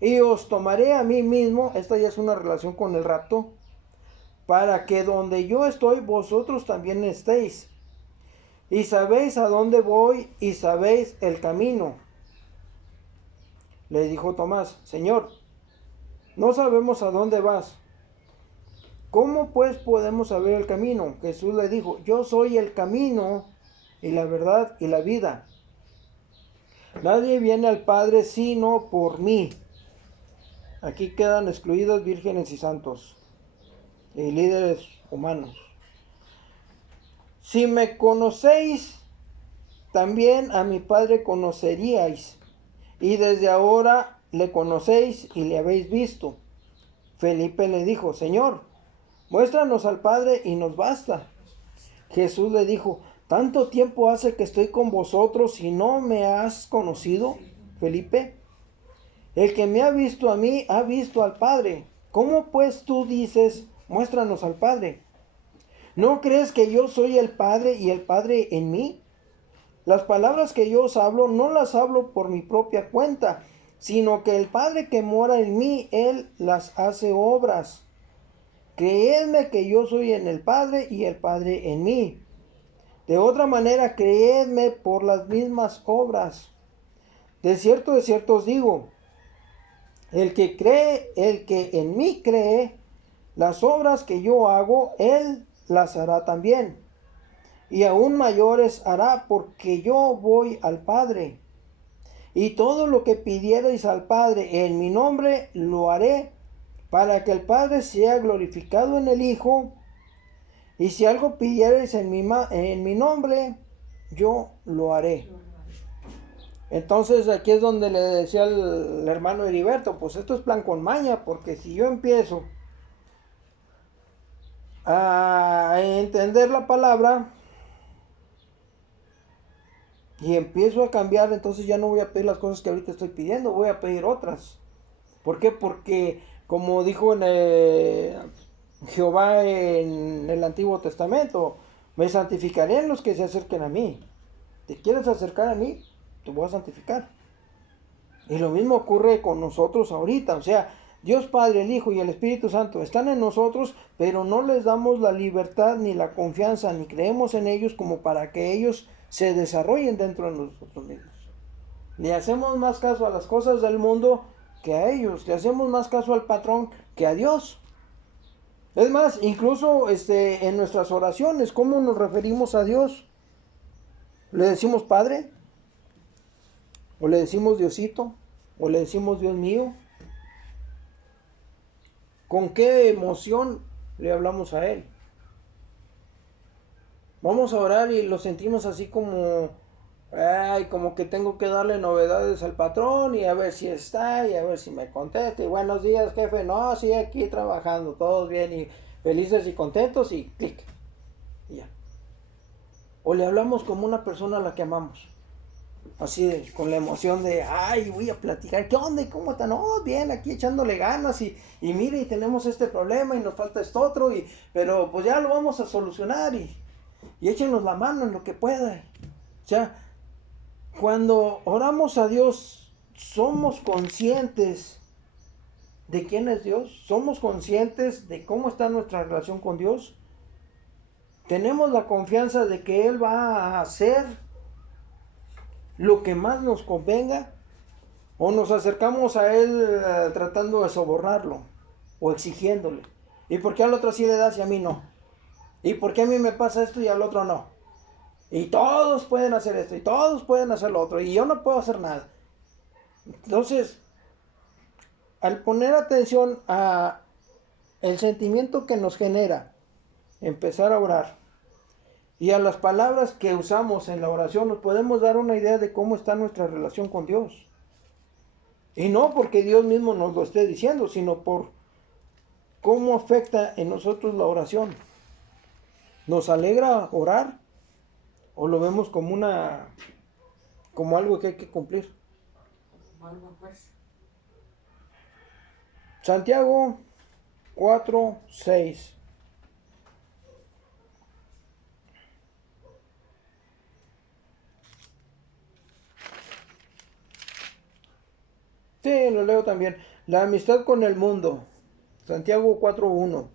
y os tomaré a mí mismo. Esta ya es una relación con el rapto, para que donde yo estoy, vosotros también estéis. y sabéis a dónde voy y sabéis el camino. Le dijo Tomás, Señor, no sabemos a dónde vas. ¿Cómo pues podemos saber el camino? Jesús le dijo, yo soy el camino y la verdad y la vida. Nadie viene al Padre sino por mí. Aquí quedan excluidos vírgenes y santos y líderes humanos. Si me conocéis, también a mi Padre conoceríais, y desde ahora le conocéis y le habéis visto. Felipe le dijo, Señor, muéstranos al Padre y nos basta. Jesús le dijo, ¿tanto tiempo hace que estoy con vosotros y no me has conocido, Felipe? El que me ha visto a mí, ha visto al Padre. ¿Cómo pues tú dices, muéstranos al Padre? ¿No crees que yo soy el Padre y el Padre en mí? Las palabras que yo os hablo, no las hablo por mi propia cuenta, sino que el Padre que mora en mí, Él las hace obras. Creedme que yo soy en el Padre y el Padre en mí. De otra manera, creedme por las mismas obras. De cierto os digo, el que en mí cree, las obras que yo hago, Él las hará también. Y aún mayores hará, porque yo voy al Padre. Y todo lo que pidierais al Padre en mi nombre, lo haré, para que el Padre sea glorificado en el Hijo. Y si algo pidierais en mi nombre, yo lo haré. Entonces aquí es donde le decía al hermano Heriberto, pues esto es plan con maña, porque si yo empiezo a entender la palabra y empiezo a cambiar, entonces ya no voy a pedir las cosas que ahorita estoy pidiendo, voy a pedir otras. ¿Por qué? Porque como dijo Jehová en el Antiguo Testamento, me santificaré en los que se acerquen a mí. ¿Te quieres acercar a mí? Te voy a santificar. Y lo mismo ocurre con nosotros ahorita. O sea, Dios Padre, el Hijo y el Espíritu Santo están en nosotros, pero no les damos la libertad ni la confianza, ni creemos en ellos como para que ellos se desarrollen dentro de nosotros mismos. Le hacemos más caso a las cosas del mundo que a ellos. Le hacemos más caso al patrón que a Dios. Es más, incluso en nuestras oraciones, ¿cómo nos referimos a Dios? ¿Le decimos Padre? ¿O le decimos Diosito? ¿O le decimos Dios mío? ¿Con qué emoción le hablamos a Él? Vamos a orar y lo sentimos así como, como que tengo que darle novedades al patrón y a ver si está y a ver si me contesta. Y buenos días, jefe. No, sí, aquí trabajando, todos bien y felices y contentos y clic. Y ya. O le hablamos como una persona a la que amamos. Así con la emoción de, voy a platicar, ¿qué onda? ¿Y cómo están? No, bien, aquí echándole ganas y mire, y tenemos este problema y nos falta esto otro, pero pues ya lo vamos a solucionar y échenos la mano en lo que pueda. O sea, cuando oramos a Dios, somos conscientes de quién es Dios, somos conscientes de cómo está nuestra relación con Dios, tenemos la confianza de que Él va a hacer lo que más nos convenga, o nos acercamos a Él tratando de sobornarlo o exigiéndole. ¿Y por qué al otro sí le das y a mí no? ¿Y por qué a mí me pasa esto y al otro no? Y todos pueden hacer esto y todos pueden hacer lo otro y yo no puedo hacer nada. Entonces, al poner atención a el sentimiento que nos genera empezar a orar y a las palabras que usamos en la oración, nos podemos dar una idea de cómo está nuestra relación con Dios. Y no porque Dios mismo nos lo esté diciendo, sino por cómo afecta en nosotros la oración. ¿Nos alegra orar? ¿O lo vemos como algo que hay que cumplir? Algo pues. Santiago 4:6. Sí, lo leo también. La amistad con el mundo. Santiago 4:1.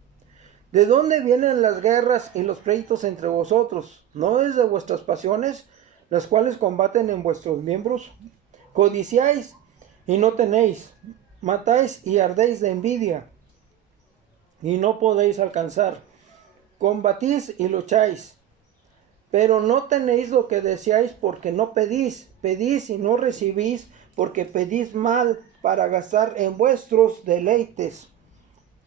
¿De dónde vienen las guerras y los pleitos entre vosotros? ¿No es de vuestras pasiones, las cuales combaten en vuestros miembros? Codiciáis y no tenéis, matáis y ardéis de envidia y no podéis alcanzar. Combatís y lucháis, pero no tenéis lo que deseáis porque no pedís. Pedís y no recibís porque pedís mal para gastar en vuestros deleites.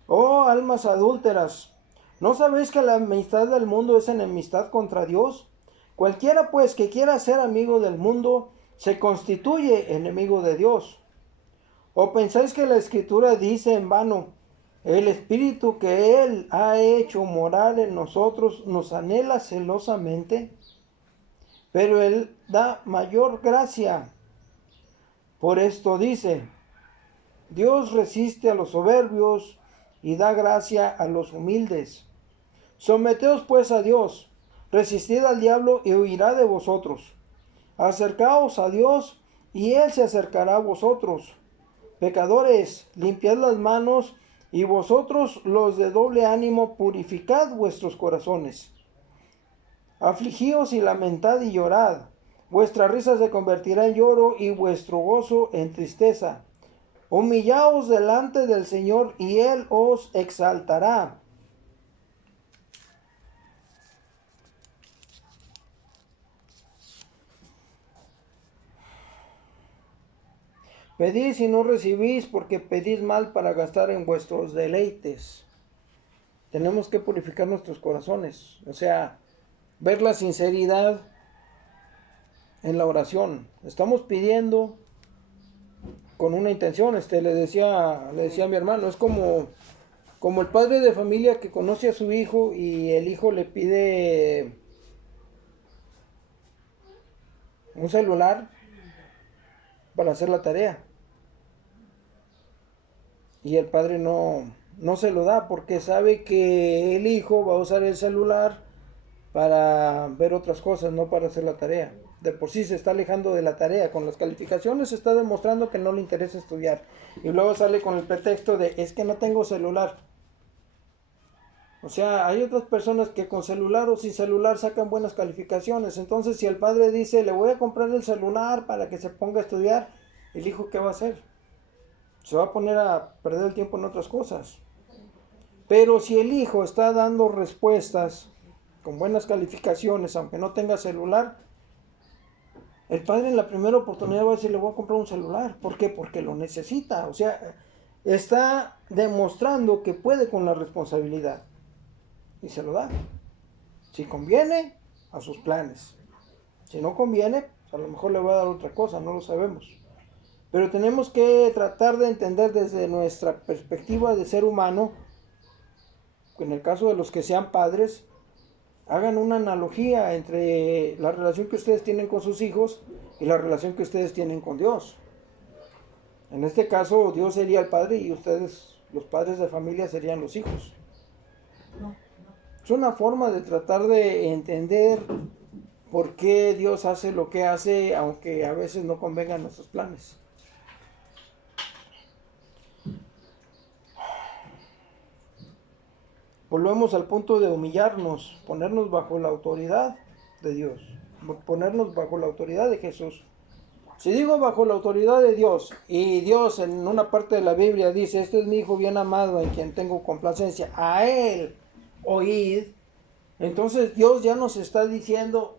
Oh almas adúlteras, ¿no sabéis que la amistad del mundo es enemistad contra Dios? Cualquiera pues que quiera ser amigo del mundo se constituye enemigo de Dios. ¿O pensáis que la Escritura dice en vano: el Espíritu que Él ha hecho morar en nosotros nos anhela celosamente? Pero Él da mayor gracia. Por esto dice: Dios resiste a los soberbios y da gracia a los humildes. Someteos pues a Dios, resistid al diablo y huirá de vosotros. Acercaos a Dios y Él se acercará a vosotros. Pecadores, limpiad las manos, y vosotros los de doble ánimo, purificad vuestros corazones. Afligíos y lamentad y llorad. Vuestra risa se convertirá en lloro y vuestro gozo en tristeza. Humillaos delante del Señor y Él os exaltará. Pedís y no recibís porque pedís mal para gastar en vuestros deleites. Tenemos que purificar nuestros corazones, o sea, ver la sinceridad en la oración. Estamos pidiendo con una intención. Le decía a mi hermano, es como el padre de familia que conoce a su hijo y el hijo le pide un celular para hacer la tarea. Y el padre no se lo da porque sabe que el hijo va a usar el celular para ver otras cosas, no para hacer la tarea. De por sí se está alejando de la tarea. Con las calificaciones se está demostrando que no le interesa estudiar. Y luego sale con el pretexto de: es que no tengo celular. O sea, hay otras personas que con celular o sin celular sacan buenas calificaciones. Entonces, si el padre dice: le voy a comprar el celular para que se ponga a estudiar, ¿el hijo qué va a hacer? Se va a poner a perder el tiempo en otras cosas. Pero si el hijo está dando respuestas con buenas calificaciones, aunque no tenga celular, el padre en la primera oportunidad va a decir: le voy a comprar un celular. ¿Por qué? Porque lo necesita. O sea, está demostrando que puede con la responsabilidad. Y se lo da. Si conviene, a sus planes. Si no conviene, a lo mejor le va a dar otra cosa, no lo sabemos. Pero tenemos que tratar de entender desde nuestra perspectiva de ser humano, que en el caso de los que sean padres, hagan una analogía entre la relación que ustedes tienen con sus hijos y la relación que ustedes tienen con Dios. En este caso, Dios sería el padre y ustedes, los padres de familia, serían los hijos. Es una forma de tratar de entender por qué Dios hace lo que hace, aunque a veces no convengan nuestros planes. Volvemos al punto de humillarnos, ponernos bajo la autoridad de Dios, ponernos bajo la autoridad de Jesús. Si digo bajo la autoridad de Dios, y Dios en una parte de la Biblia dice: este es mi hijo bien amado en quien tengo complacencia, a él oíd, entonces Dios ya nos está diciendo: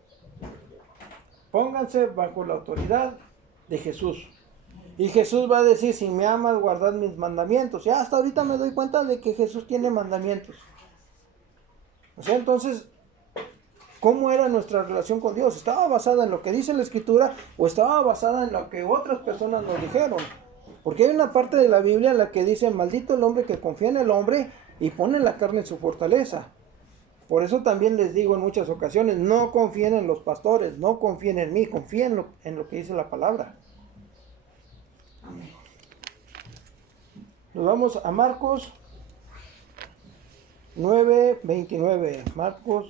pónganse bajo la autoridad de Jesús. Y Jesús va a decir: si me amas, guardad mis mandamientos. Ya hasta ahorita me doy cuenta de que Jesús tiene mandamientos. O sea, entonces, ¿cómo era nuestra relación con Dios? ¿Estaba basada en lo que dice la Escritura o estaba basada en lo que otras personas nos dijeron? Porque hay una parte de la Biblia en la que dice: maldito el hombre que confía en el hombre y pone la carne en su fortaleza. Por eso también les digo en muchas ocasiones: no confíen en los pastores, no confíen en mí, confíen en lo que dice la palabra. Nos vamos a Marcos 9:29. Marcos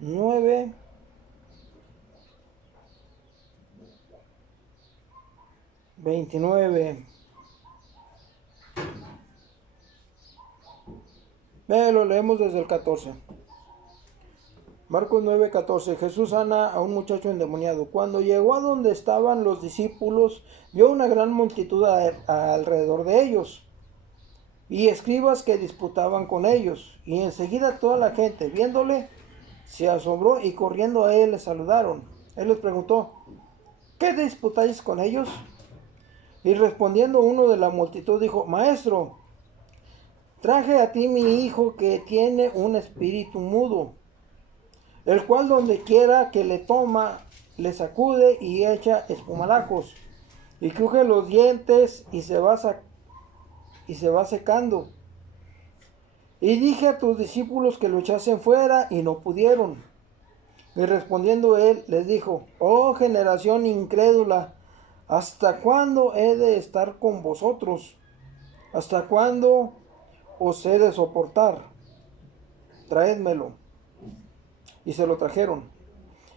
9:29. Lo leemos desde el 14. Marcos 9:14. Jesús sana a un muchacho endemoniado. Cuando llegó a donde estaban los discípulos, vio una gran multitud alrededor de ellos y escribas que disputaban con ellos. Y enseguida toda la gente, viéndole, se asombró y corriendo a él le saludaron. Él les preguntó: ¿qué disputáis con ellos? Y respondiendo uno de la multitud dijo: Maestro, traje a ti mi hijo que tiene un espíritu mudo, el cual donde quiera que le toma, le sacude y echa espumarajos, y cruje los dientes y se va secando. Y dije a tus discípulos que lo echasen fuera y no pudieron. Y respondiendo él les dijo: Oh generación incrédula, ¿hasta cuándo he de estar con vosotros? ¿Hasta cuándo os he de soportar? Traédmelo. Y se lo trajeron.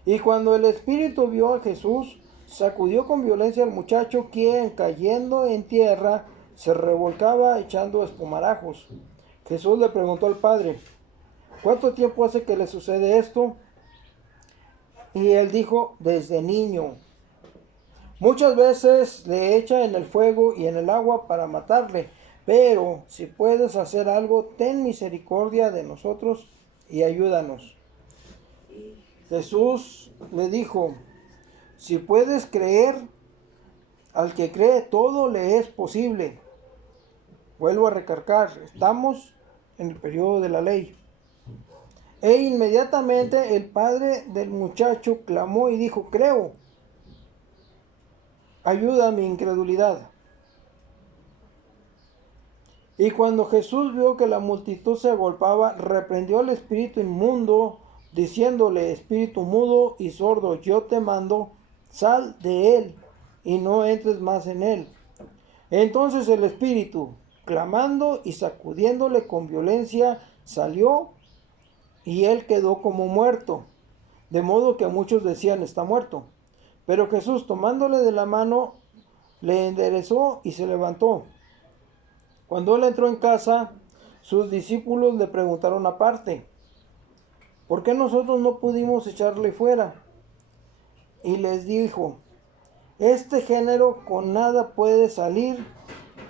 Y cuando el espíritu vio a Jesús, sacudió con violencia al muchacho, quien cayendo en tierra se revolcaba echando espumarajos. Jesús le preguntó al padre: ¿cuánto tiempo hace que le sucede esto? Y él dijo: desde niño. Muchas veces le echa en el fuego y en el agua para matarle, pero si puedes hacer algo, ten misericordia de nosotros y ayúdanos. Jesús le dijo: si puedes creer, al que cree todo le es posible. Vuelvo a recargar, estamos en el periodo de la ley. E inmediatamente el padre del muchacho clamó y dijo: creo, ayuda a mi incredulidad. Y cuando Jesús vio que la multitud se agolpaba, reprendió al espíritu inmundo, diciéndole: espíritu mudo y sordo, yo te mando, sal de él y no entres más en él. Entonces el espíritu, clamando y sacudiéndole con violencia, salió, y él quedó como muerto, de modo que muchos decían: está muerto. Pero Jesús, tomándole de la mano, le enderezó y se levantó. Cuando él entró en casa, sus discípulos le preguntaron aparte: ¿por qué nosotros no pudimos echarle fuera? Y les dijo: este género con nada puede salir,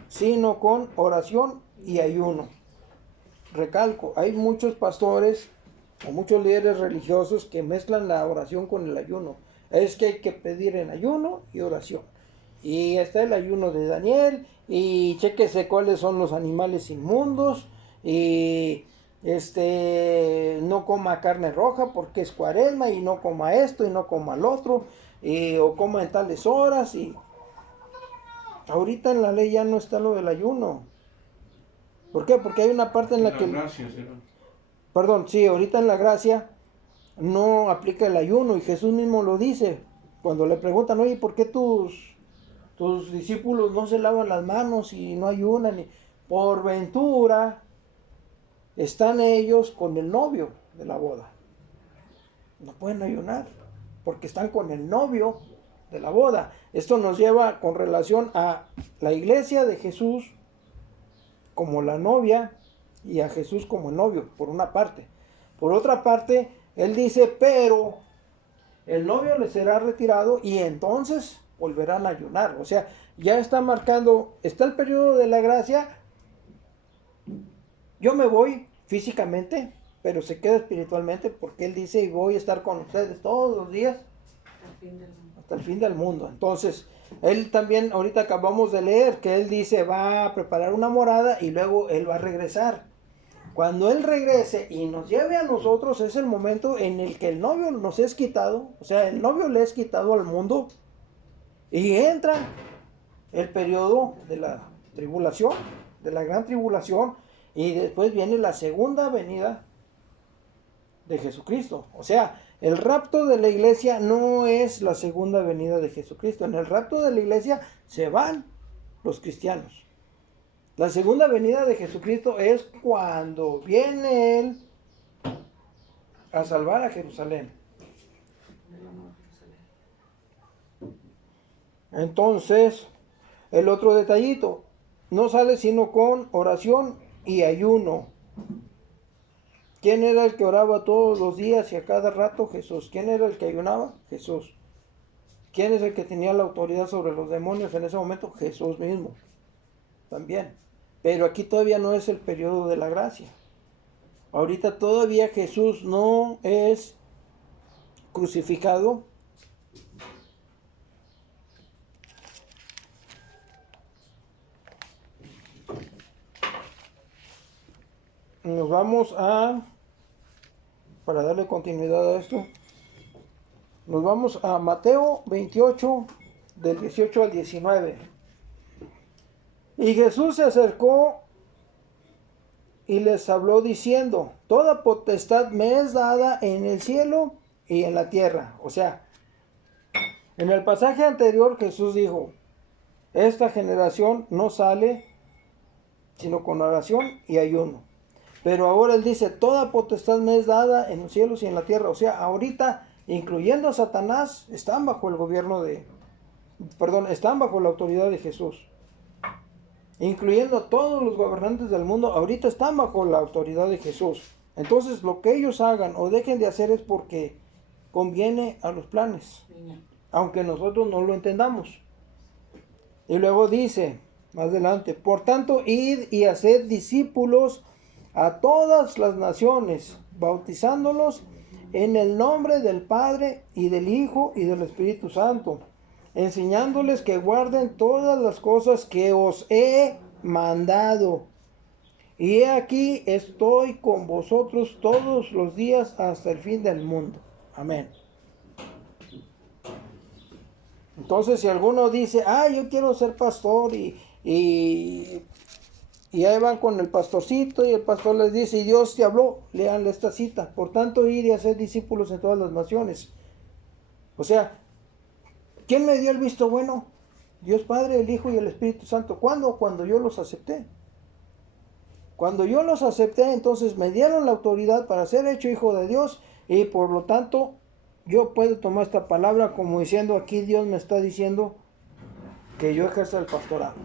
sino con oración y ayuno. Recalco, hay muchos pastores o muchos líderes religiosos que mezclan la oración con el ayuno. Es que hay que pedir en ayuno y oración. Y está el ayuno de Daniel, y chéquese cuáles son los animales inmundos, y no coma carne roja porque es cuaresma, y no coma esto y no coma el otro, o coma en tales horas. Y ahorita en la ley ya no está lo del ayuno. ¿Por qué? Porque hay una parte en la que... Gracias, Perdón, sí, ahorita en la gracia no aplica el ayuno, y Jesús mismo lo dice. Cuando le preguntan: oye, ¿por qué tus discípulos no se lavan las manos y no ayunan? Por ventura están ellos con el novio de la boda. No pueden ayunar porque están con el novio de la boda. Esto nos lleva con relación a la iglesia de Jesús como la novia y a Jesús como el novio, por una parte. Por otra parte, él dice: pero el novio le será retirado y entonces volverán a ayunar. O sea, ya está marcando, está el periodo de la gracia. Yo me voy físicamente, pero se queda espiritualmente, porque él dice: y voy a estar con ustedes todos los días hasta el fin del mundo. Entonces, él también, ahorita acabamos de leer que él dice: va a preparar una morada y luego él va a regresar. Cuando él regrese y nos lleve a nosotros, es el momento en el que el novio nos es quitado. O sea, el novio le es quitado al mundo, y entra el periodo de la tribulación, de la gran tribulación, y después viene la segunda venida de Jesucristo. O sea, el rapto de la iglesia no es la segunda venida de Jesucristo. En el rapto de la iglesia se van los cristianos. La segunda venida de Jesucristo es cuando viene Él a salvar a Jerusalén. Entonces, el otro detallito, no sale sino con oración y ayuno. ¿Quién era el que oraba todos los días y a cada rato? Jesús. ¿Quién era el que ayunaba? Jesús. ¿Quién es el que tenía la autoridad sobre los demonios en ese momento? Jesús mismo. También. Pero aquí todavía no es el periodo de la gracia. Ahorita todavía Jesús no es crucificado. Nos vamos para darle continuidad a esto, nos vamos a Mateo 28, del 18 al 19. Y Jesús se acercó y les habló diciendo: toda potestad me es dada en el cielo y en la tierra. O sea, en el pasaje anterior Jesús dijo: esta generación no sale sino con oración y ayuno. Pero ahora él dice: toda potestad me es dada en los cielos y en la tierra. O sea, ahorita, incluyendo a Satanás, están bajo el gobierno están bajo la autoridad de Jesús. Incluyendo a todos los gobernantes del mundo, ahorita están bajo la autoridad de Jesús. Entonces, lo que ellos hagan o dejen de hacer es porque conviene a los planes, aunque nosotros no lo entendamos. Y luego dice, más adelante: por tanto, id y haced discípulos a todas las naciones, bautizándolos en el nombre del Padre y del Hijo y del Espíritu Santo, enseñándoles que guarden todas las cosas que os he mandado. Y he aquí, estoy con vosotros todos los días hasta el fin del mundo. Amén. Entonces, si alguno dice: yo quiero ser pastor, y ahí van con el pastorcito, y el pastor les dice: y Dios te habló, leanle esta cita: por tanto, ir y hacer discípulos en todas las naciones. O sea, ¿quién me dio el visto bueno? Dios Padre, el Hijo y el Espíritu Santo. ¿Cuándo? Cuando yo los acepté. Cuando yo los acepté, entonces me dieron la autoridad para ser hecho hijo de Dios, y por lo tanto yo puedo tomar esta palabra como diciendo: aquí Dios me está diciendo que yo ejerza el pastorado.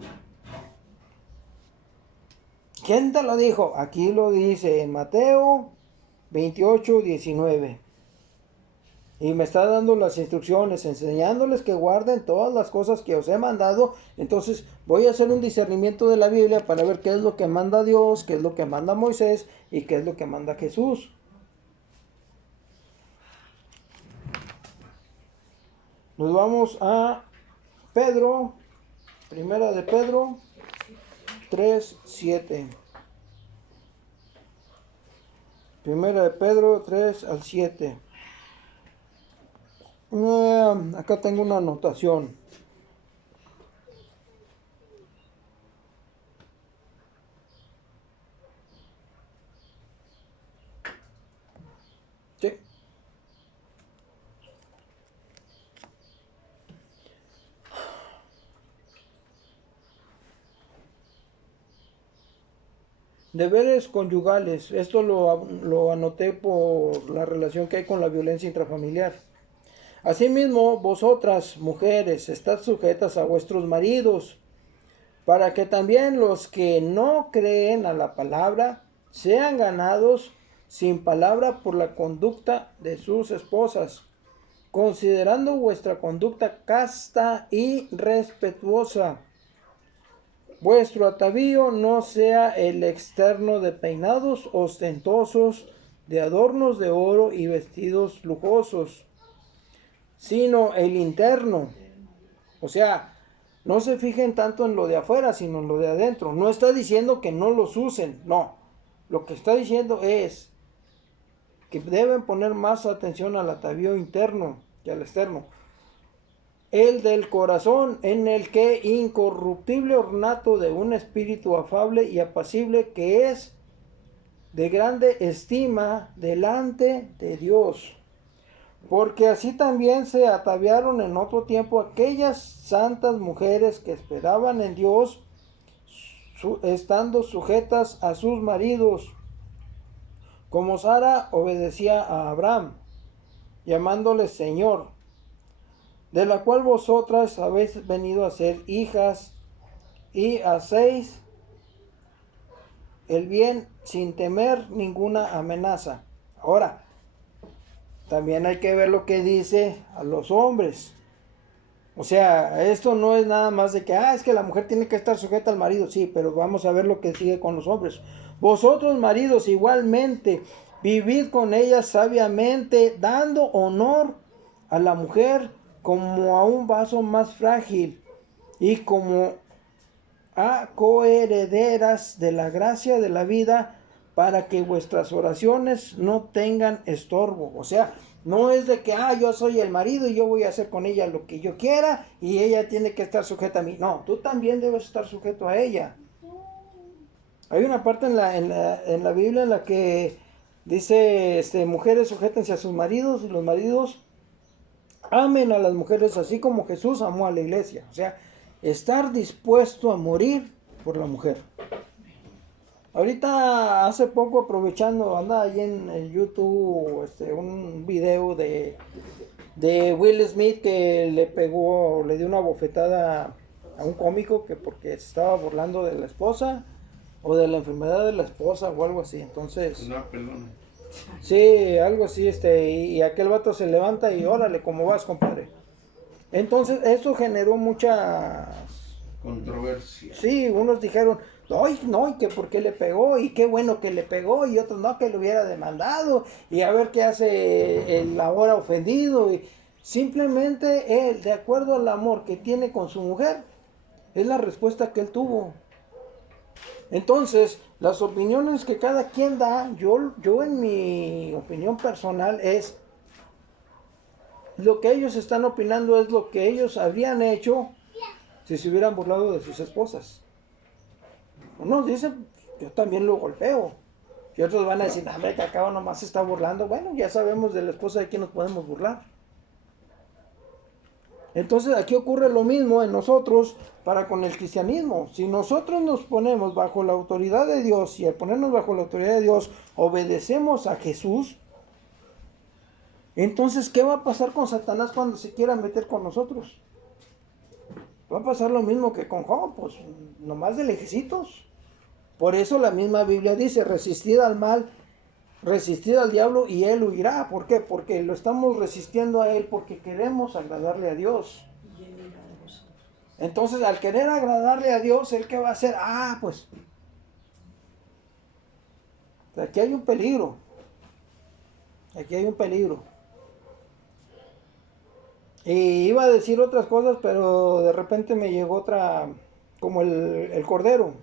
¿Quién te lo dijo? Aquí lo dice en Mateo 28, 19. Y me está dando las instrucciones, enseñándoles que guarden todas las cosas que os he mandado. Entonces voy a hacer un discernimiento de la Biblia para ver qué es lo que manda Dios, qué es lo que manda Moisés y qué es lo que manda Jesús. Nos vamos a Pedro, primera de Pedro 3, 7. Primera de Pedro 3 al 7. Acá tengo una anotación. Sí. Deberes conyugales. Esto lo anoté por la relación que hay con la violencia intrafamiliar. Asimismo, vosotras, mujeres, estad sujetas a vuestros maridos, para que también los que no creen a la palabra sean ganados sin palabra por la conducta de sus esposas, considerando vuestra conducta casta y respetuosa. Vuestro atavío no sea el externo de peinados ostentosos, de adornos de oro y vestidos lujosos, sino el interno. O sea, no se fijen tanto en lo de afuera, sino en lo de adentro. No está diciendo que no los usen, no. Lo que está diciendo es que deben poner más atención al atavío interno que al externo. El del corazón, en el que incorruptible ornato de un espíritu afable y apacible, que es de grande estima delante de Dios. Porque así también se ataviaron en otro tiempo aquellas santas mujeres que esperaban en Dios, estando sujetas a sus maridos, como Sara obedecía a Abraham, llamándole Señor, de la cual vosotras habéis venido a ser hijas, y hacéis el bien sin temer ninguna amenaza. Ahora, también hay que ver lo que dice a los hombres. O sea, esto no es nada más de que, es que la mujer tiene que estar sujeta al marido. Sí, pero vamos a ver lo que sigue con los hombres. Vosotros, maridos, igualmente, vivid con ellas sabiamente, dando honor a la mujer como a un vaso más frágil y como a coherederas de la gracia de la vida, para que vuestras oraciones no tengan estorbo. O sea, no es de que, yo soy el marido y yo voy a hacer con ella lo que yo quiera y ella tiene que estar sujeta a mí. No, tú también debes estar sujeto a ella. Hay una parte en la Biblia en la que dice, mujeres sujétense a sus maridos y los maridos amen a las mujeres así como Jesús amó a la iglesia. O sea, estar dispuesto a morir por la mujer. Ahorita, hace poco, aprovechando, anda ahí en YouTube un video de Will Smith que le dio una bofetada a un cómico que porque se estaba burlando de la esposa o de la enfermedad de la esposa o algo así. Entonces, Una pelona. sí, algo así, y aquel vato se levanta y órale, ¿cómo vas, compadre? Entonces, eso generó muchas Controversia. Sí, unos dijeron, no, y que por qué le pegó, y qué bueno que le pegó, y otros no, que lo hubiera demandado, y a ver qué hace el ahora ofendido. Y simplemente él, de acuerdo al amor que tiene con su mujer, es la respuesta que él tuvo. Entonces, las opiniones que cada quien da, yo en mi opinión personal es, lo que ellos están opinando es lo que ellos habrían hecho si se hubieran burlado de sus esposas. Unos dicen, yo también lo golpeo. Y otros van a decir, hombre, que acá nomás se está burlando. Bueno, ya sabemos de la esposa de quién nos podemos burlar. Entonces aquí ocurre lo mismo en nosotros para con el cristianismo. Si nosotros nos ponemos bajo la autoridad de Dios y al ponernos bajo la autoridad de Dios obedecemos a Jesús, entonces ¿qué va a pasar con Satanás cuando se quiera meter con nosotros? Va a pasar lo mismo que con Job, pues nomás de lejecitos. Por eso la misma Biblia dice, resistid al mal, resistid al diablo y él huirá. ¿Por qué? Porque lo estamos resistiendo a él porque queremos agradarle a Dios. Entonces, al querer agradarle a Dios, ¿él qué va a hacer? Pues aquí hay un peligro. Aquí hay un peligro. Y iba a decir otras cosas, pero de repente me llegó otra, como el cordero.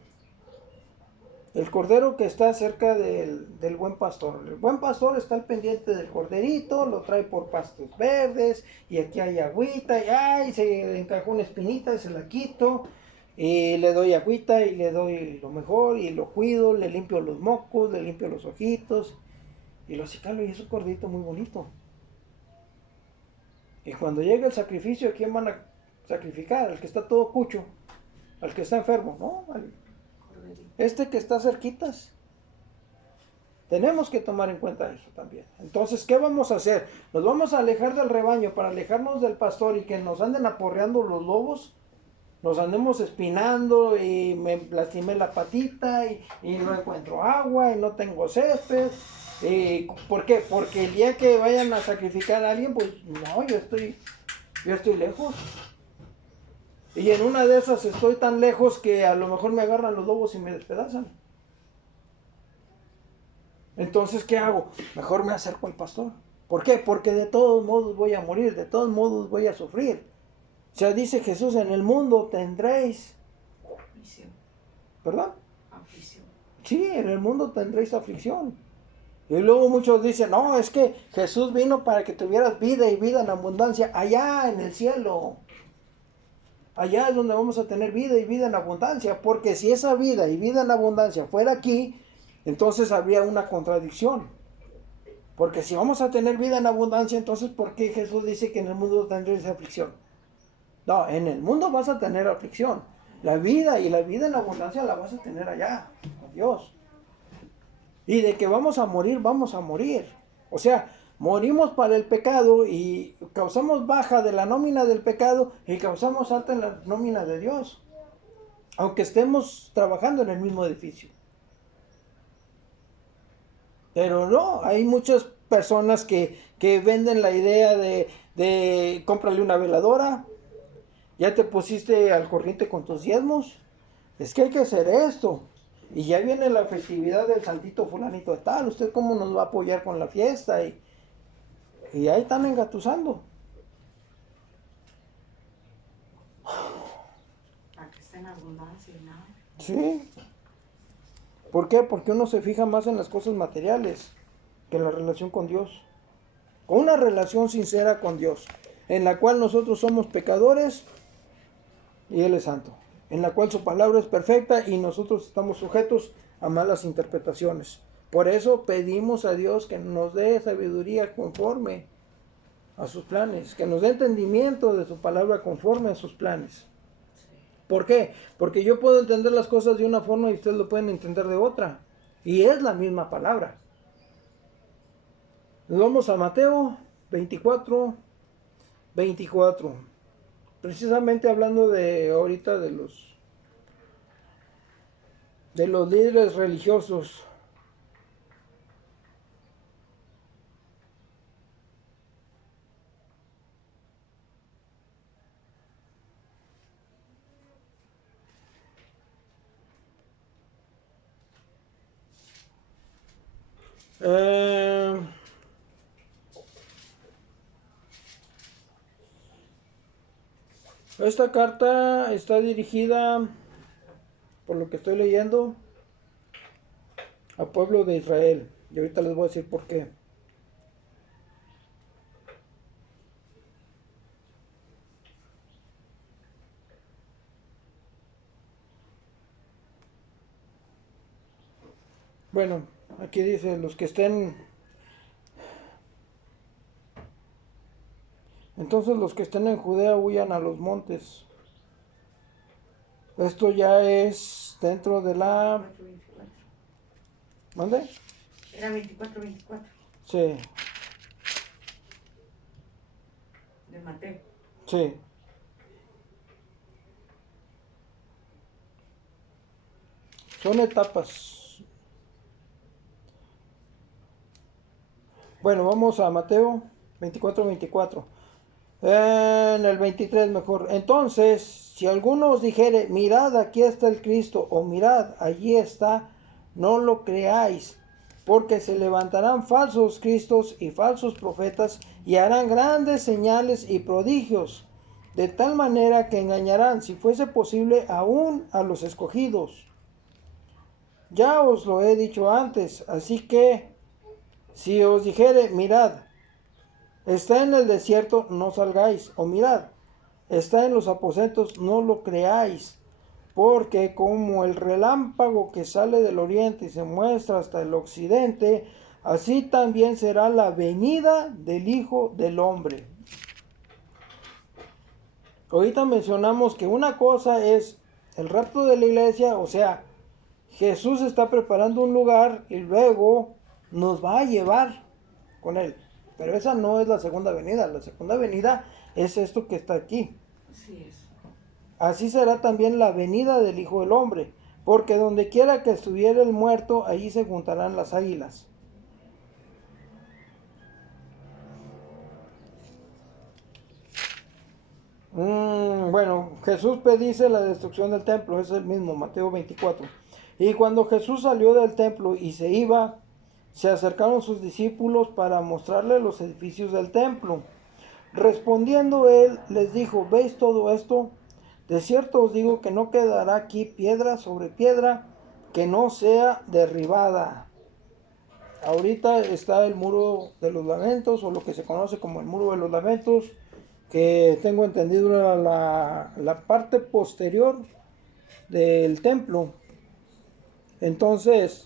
El cordero que está cerca del buen pastor. El buen pastor está al pendiente del corderito, lo trae por pastos verdes, y aquí hay agüita, y se encajó una espinita y se la quito, y le doy agüita y le doy lo mejor, y lo cuido, le limpio los mocos, le limpio los ojitos, y lo acicalo, y es un corderito muy bonito. Y cuando llega el sacrificio, ¿a quién van a sacrificar? Al que está todo cucho, al que está enfermo, ¿no? Que está cerquitas. Tenemos que tomar en cuenta eso también. Entonces, ¿qué vamos a hacer? ¿Nos vamos a alejar del rebaño para alejarnos del pastor y que nos anden aporreando los lobos? Nos andemos espinando y me lastimé la patita y no encuentro agua y no tengo césped. ¿Por qué? Porque el día que vayan a sacrificar a alguien, pues no, yo estoy lejos. Y en una de esas estoy tan lejos que a lo mejor me agarran los lobos y me despedazan. Entonces, ¿qué hago? Mejor me acerco al pastor. ¿Por qué? Porque de todos modos voy a morir, de todos modos voy a sufrir. O sea, dice Jesús, en el mundo tendréis... Aflicción. ¿Perdón? Aflicción. Sí, en el mundo tendréis aflicción. Y luego muchos dicen, no, es que Jesús vino para que tuvieras vida y vida en abundancia allá en el cielo. Allá es donde vamos a tener vida y vida en abundancia, porque si esa vida y vida en abundancia fuera aquí, entonces habría una contradicción. Porque si vamos a tener vida en abundancia, entonces ¿por qué Jesús dice que en el mundo tendréis aflicción? No, en el mundo vas a tener aflicción. La vida y la vida en abundancia la vas a tener allá, con Dios. Y de que vamos a morir, vamos a morir. O sea, morimos para el pecado y causamos baja de la nómina del pecado y causamos alta en la nómina de Dios. Aunque estemos trabajando en el mismo edificio. Pero no, hay muchas personas que venden la idea de cómprale una veladora, ya te pusiste al corriente con tus diezmos, es que hay que hacer esto. Y ya viene la festividad del santito fulanito de tal, ¿usted cómo nos va a apoyar con la fiesta? Y ahí están engatusando. Para que esté en abundancia y nada. Sí. ¿Por qué? Porque uno se fija más en las cosas materiales que en la relación con Dios. Una relación sincera con Dios, en la cual nosotros somos pecadores y Él es santo, en la cual su palabra es perfecta y nosotros estamos sujetos a malas interpretaciones. Por eso pedimos a Dios que nos dé sabiduría conforme a sus planes, que nos dé entendimiento de su palabra conforme a sus planes. ¿Por qué? Porque yo puedo entender las cosas de una forma y ustedes lo pueden entender de otra. Y es la misma palabra. Nos vamos a Mateo 24, 24. Precisamente hablando de ahorita de los líderes religiosos. Esta carta está dirigida, por lo que estoy leyendo, al pueblo de Israel. Y ahorita les voy a decir por qué. Bueno, aquí dice, los que estén... Entonces los que estén en Judea huyan a los montes. Esto ya es dentro de la... 24, 24. ¿Mande? Era 24, 24 Sí, de Mateo. sí. Son etapas. Bueno, vamos a Mateo 24, 24. En el 23 mejor. Entonces, si alguno os dijere, mirad, aquí está el Cristo, o mirad, allí está, no lo creáis, porque se levantarán falsos cristos y falsos profetas, y harán grandes señales y prodigios, de tal manera que engañarán, si fuese posible, aún a los escogidos. Ya os lo he dicho antes, así que, si os dijere, mirad, está en el desierto, no salgáis, o mirad, está en los aposentos, no lo creáis, porque como el relámpago que sale del oriente y se muestra hasta el occidente, así también será la venida del Hijo del Hombre. Ahorita mencionamos que una cosa es el rapto de la iglesia, o sea, Jesús está preparando un lugar y luego nos va a llevar con él. Pero esa no es la segunda venida. La segunda venida es esto que está aquí. Así es. Así será también la venida del Hijo del Hombre, porque donde quiera que estuviera el muerto, allí se juntarán las águilas. Bueno, Jesús predice la destrucción del templo, es el mismo, Mateo 24. Y cuando Jesús salió del templo y se iba, se acercaron sus discípulos para mostrarle los edificios del templo. Respondiendo él, les dijo, ¿veis todo esto? De cierto os digo que no quedará aquí piedra sobre piedra que no sea derribada. Ahorita está el muro de los lamentos, o lo que se conoce como el muro de los lamentos, que tengo entendido era la parte posterior del templo. Entonces,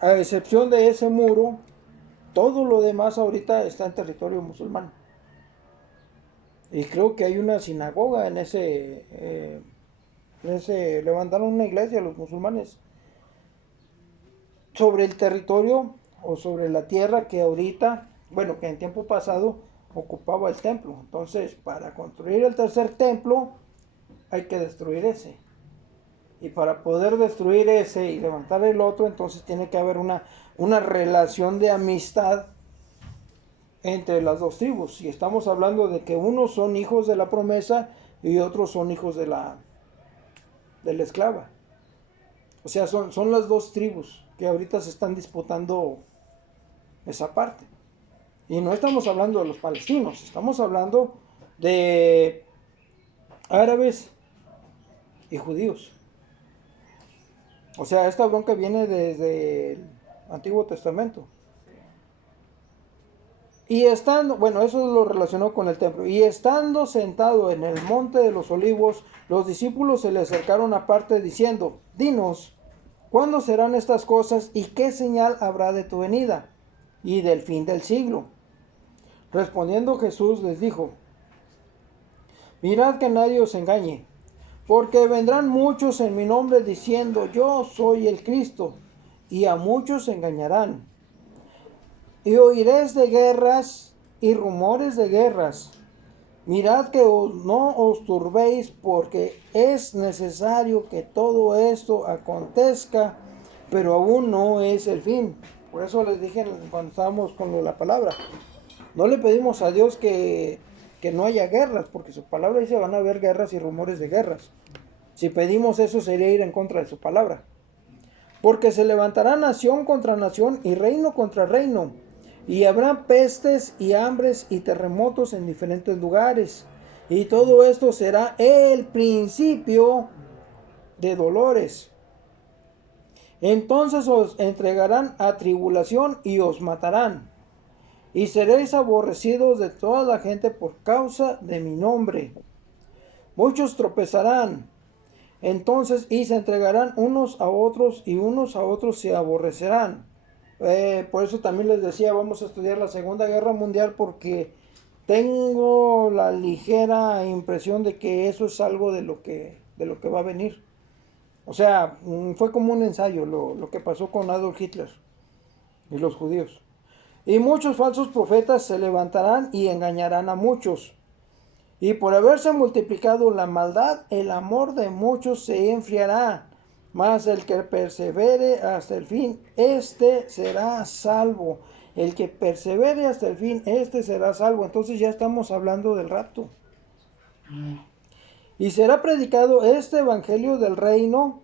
a excepción de ese muro, todo lo demás ahorita está en territorio musulmán. Y creo que hay una sinagoga en ese levantaron una iglesia los musulmanes sobre el territorio o sobre la tierra que ahorita, bueno, que en tiempo pasado ocupaba el templo. Entonces, para construir el tercer templo hay que destruir ese. Y para poder destruir ese y levantar el otro, entonces tiene que haber una relación de amistad entre las dos tribus. Y estamos hablando de que unos son hijos de la promesa y otros son hijos de la esclava. O sea, son las dos tribus que ahorita se están disputando esa parte. Y no estamos hablando de los palestinos, estamos hablando de árabes y judíos. O sea, esta bronca viene desde el Antiguo Testamento. Y estando, bueno, eso lo relacionó con el templo. Y estando sentado en el monte de los olivos, los discípulos se le acercaron aparte diciendo: dinos, ¿cuándo serán estas cosas y qué señal habrá de tu venida y del fin del siglo? Respondiendo Jesús les dijo: mirad que nadie os engañe, porque vendrán muchos en mi nombre diciendo: yo soy el Cristo, y a muchos engañarán. Y oiréis de guerras y rumores de guerras. Mirad que no os turbéis, porque es necesario que todo esto acontezca, pero aún no es el fin. Por eso les dije cuando estábamos con la palabra, no le pedimos a Dios que no haya guerras, porque su palabra dice van a haber guerras y rumores de guerras. Si pedimos eso sería ir en contra de su palabra. Porque se levantará nación contra nación y reino contra reino, y habrá pestes y hambres y terremotos en diferentes lugares. Y todo esto será el principio de dolores. Entonces os entregarán a tribulación y os matarán. Y seréis aborrecidos de toda la gente por causa de mi nombre. Muchos tropezarán. Entonces y se entregarán unos a otros y unos a otros se aborrecerán. Por eso también les decía, vamos a estudiar la Segunda Guerra Mundial, porque tengo la ligera impresión de que eso es algo de lo que va a venir. O sea, fue como un ensayo lo que pasó con Adolf Hitler y los judíos. Y muchos falsos profetas se levantarán y engañarán a muchos. Y por haberse multiplicado la maldad, el amor de muchos se enfriará. Mas el que persevere hasta el fin, éste será salvo. El que persevere hasta el fin, éste será salvo. Entonces ya estamos hablando del rapto. Y será predicado este evangelio del reino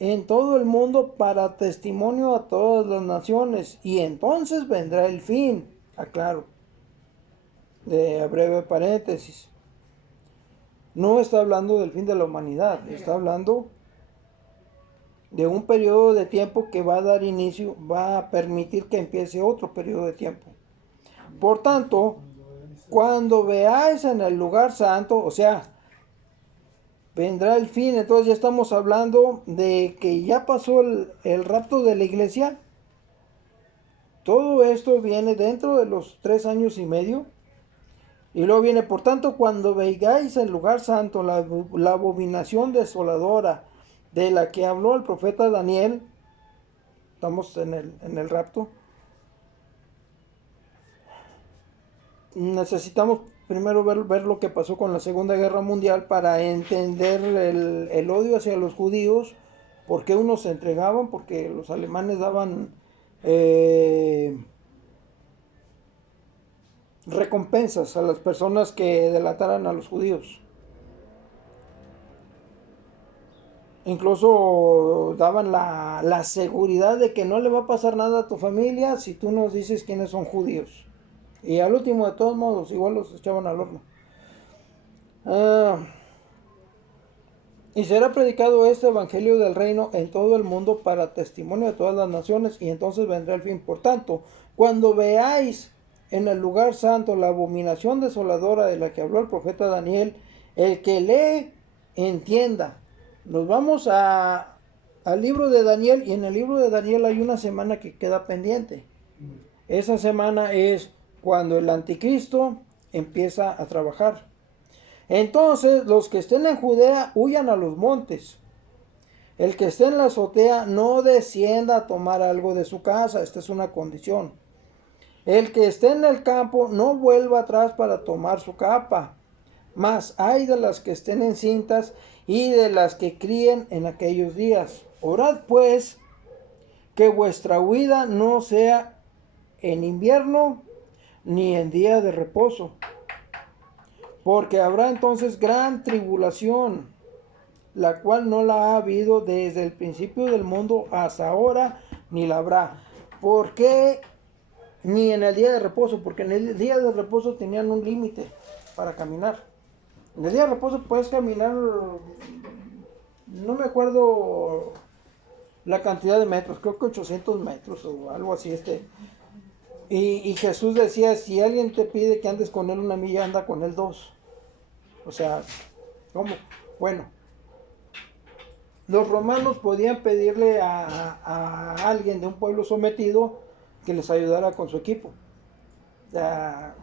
en todo el mundo para testimonio a todas las naciones. Y entonces vendrá el fin. Aclaro, de breve paréntesis. No está hablando del fin de la humanidad, está hablando de un periodo de tiempo que va a dar inicio, va a permitir que empiece otro periodo de tiempo. Por tanto, cuando veáis en el lugar santo, o sea, vendrá el fin. Entonces ya estamos hablando de que ya pasó el rapto de la iglesia. Todo esto viene dentro de los 3 años y medio. Y luego viene, por tanto, cuando veáis el lugar santo, la abominación desoladora de la que habló el profeta Daniel, estamos en el rapto. Necesitamos primero ver lo que pasó con la Segunda Guerra Mundial para entender el odio hacia los judíos, por qué unos se entregaban, porque los alemanes daban recompensas a las personas que delataran a los judíos. Incluso daban la seguridad de que no le va a pasar nada a tu familia si tú nos dices quiénes son judíos. Y al último, de todos modos, igual los echaban al horno. Y será predicado este evangelio del reino en todo el mundo para testimonio de todas las naciones, y entonces vendrá el fin. Por tanto, cuando veáis en el lugar santo la abominación desoladora de la que habló el profeta Daniel, el que lee, entienda. Nos vamos al libro de Daniel, y en el libro de Daniel hay una semana que queda pendiente. Esa semana es cuando el anticristo empieza a trabajar. Entonces los que estén en Judea huyan a los montes. El que esté en la azotea no descienda a tomar algo de su casa. Esta es una condición. El que esté en el campo no vuelva atrás para tomar su capa. Mas hay de las que estén encintas y de las que críen en aquellos días. Orad pues que vuestra huida no sea en invierno ni en día de reposo, porque habrá entonces gran tribulación, la cual no la ha habido desde el principio del mundo hasta ahora, ni la habrá. ¿Por qué ni en el día de reposo? Porque en el día de reposo tenían un límite para caminar. En el día de reposo puedes caminar, no me acuerdo la cantidad de metros, creo que 800 metros o algo así. Y Jesús decía, si alguien te pide que andes con él 1 milla, anda con él 2. O sea, ¿cómo? Bueno, los romanos podían pedirle a alguien de un pueblo sometido que les ayudara con su equipo. O sea,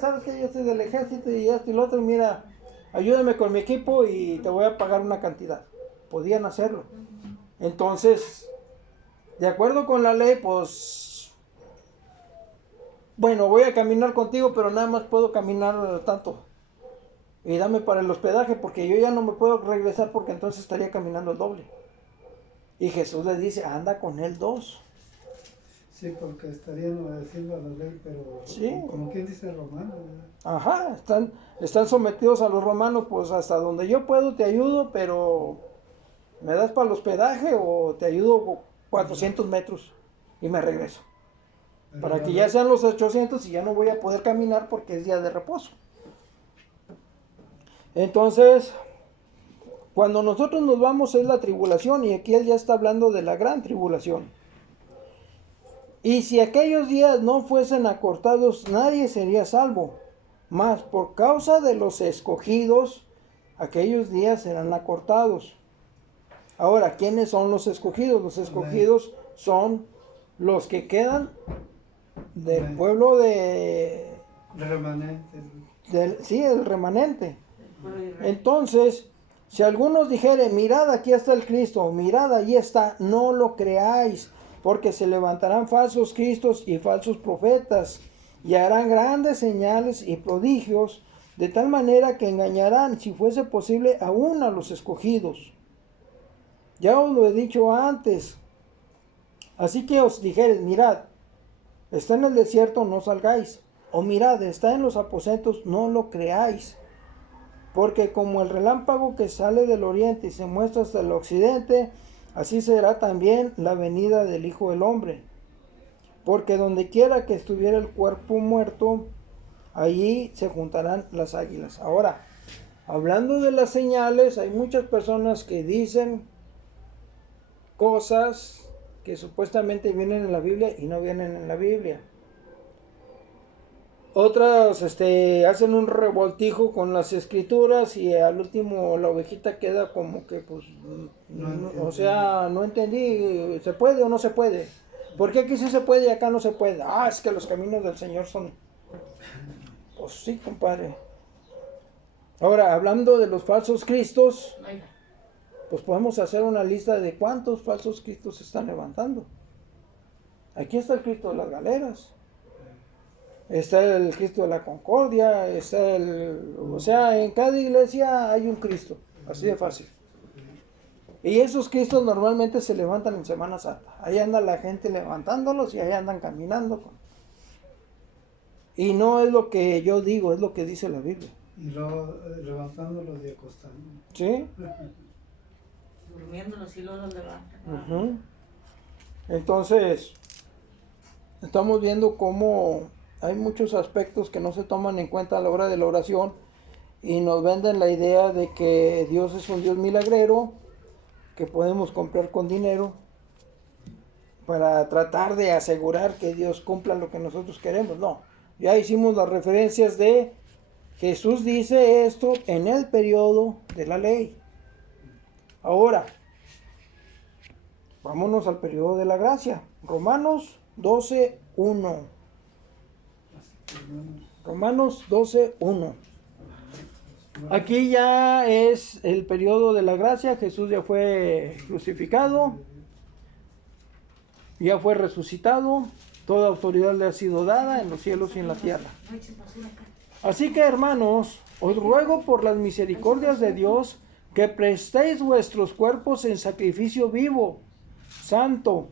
sabes que yo soy del ejército y esto y lo otro, mira, ayúdame con mi equipo y te voy a pagar una cantidad. Podían hacerlo. Entonces, de acuerdo con la ley, pues, bueno, voy a caminar contigo, pero nada más puedo caminar tanto. Y dame para el hospedaje, porque yo ya no me puedo regresar, porque entonces estaría caminando el doble. Y Jesús le dice, anda con él 2. Sí, porque estarían obedeciendo a la ley, pero Sí. como quien dice romano, ¿verdad? Ajá, están sometidos a los romanos, pues hasta donde yo puedo te ayudo, pero ¿me das para el hospedaje o te ayudo 400 metros y me regreso? Pero Para la que ley- ya sean los 800 y ya no voy a poder caminar porque es día de reposo. Entonces, cuando nosotros nos vamos es la tribulación, y aquí él ya está hablando de la gran tribulación. Y si aquellos días no fuesen acortados, nadie sería salvo. Mas por causa de los escogidos, aquellos días serán acortados. Ahora, ¿quiénes son los escogidos? Los escogidos son los que quedan del pueblo remanentes. sí, el remanente. Entonces, si algunos dijeren, mirad, aquí está el Cristo, mirad, ahí está, no lo creáis, porque se levantarán falsos cristos y falsos profetas, y harán grandes señales y prodigios, de tal manera que engañarán, si fuese posible, aún a los escogidos. Ya os lo he dicho antes. Así que os dijeres, mirad, está en el desierto, no salgáis. O mirad, está en los aposentos, no lo creáis. Porque como el relámpago que sale del oriente y se muestra hasta el occidente, así será también la venida del Hijo del Hombre. Porque donde quiera que estuviera el cuerpo muerto, allí se juntarán las águilas. Ahora, hablando de las señales, hay muchas personas que dicen cosas que supuestamente vienen en la Biblia y no vienen en la Biblia. Otras hacen un revoltijo con las escrituras y al último la ovejita queda como que pues o sea, no entendí, ¿se puede o no se puede? ¿Por qué aquí sí se puede y acá no se puede? Es que los caminos del Señor son... Pues sí, compadre. Ahora, hablando de los falsos cristos, pues podemos hacer una lista de cuántos falsos cristos se están levantando. Aquí está el Cristo de las galeras. Está el Cristo de la Concordia, o sea, en cada iglesia hay un Cristo, así de fácil. Y esos Cristos normalmente se levantan en Semana Santa. Ahí anda la gente levantándolos y ahí andan caminando. Y no es lo que yo digo, es lo que dice la Biblia. Y luego levantándolos y acostando. ¿Sí? Durmiéndolos y luego los levantan. Uh-huh. Entonces, estamos viendo cómo hay muchos aspectos que no se toman en cuenta a la hora de la oración y nos venden la idea de que Dios es un Dios milagrero, que podemos comprar con dinero para tratar de asegurar que Dios cumpla lo que nosotros queremos. No, ya hicimos las referencias de Jesús dice esto en el periodo de la ley. Ahora, vámonos al periodo de la gracia. Romanos 12:1. Romanos 12:1. Aquí ya es el periodo de la gracia. Jesús ya fue crucificado, ya fue resucitado, toda autoridad le ha sido dada en los cielos y en la tierra. Así que, hermanos, os ruego por las misericordias de Dios que prestéis vuestros cuerpos en sacrificio vivo, santo,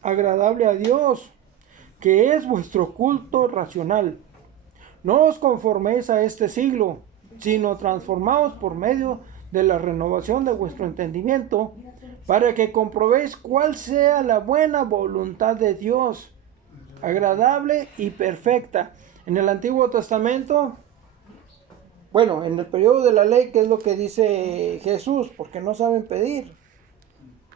agradable a Dios, que es vuestro culto racional. No os conforméis a este siglo, sino transformaos por medio de la renovación de vuestro entendimiento, para que comprobéis cuál sea la buena voluntad de Dios, agradable y perfecta. En el Antiguo Testamento, bueno, en el periodo de la ley, ¿qué es lo que dice Jesús? Porque no saben pedir.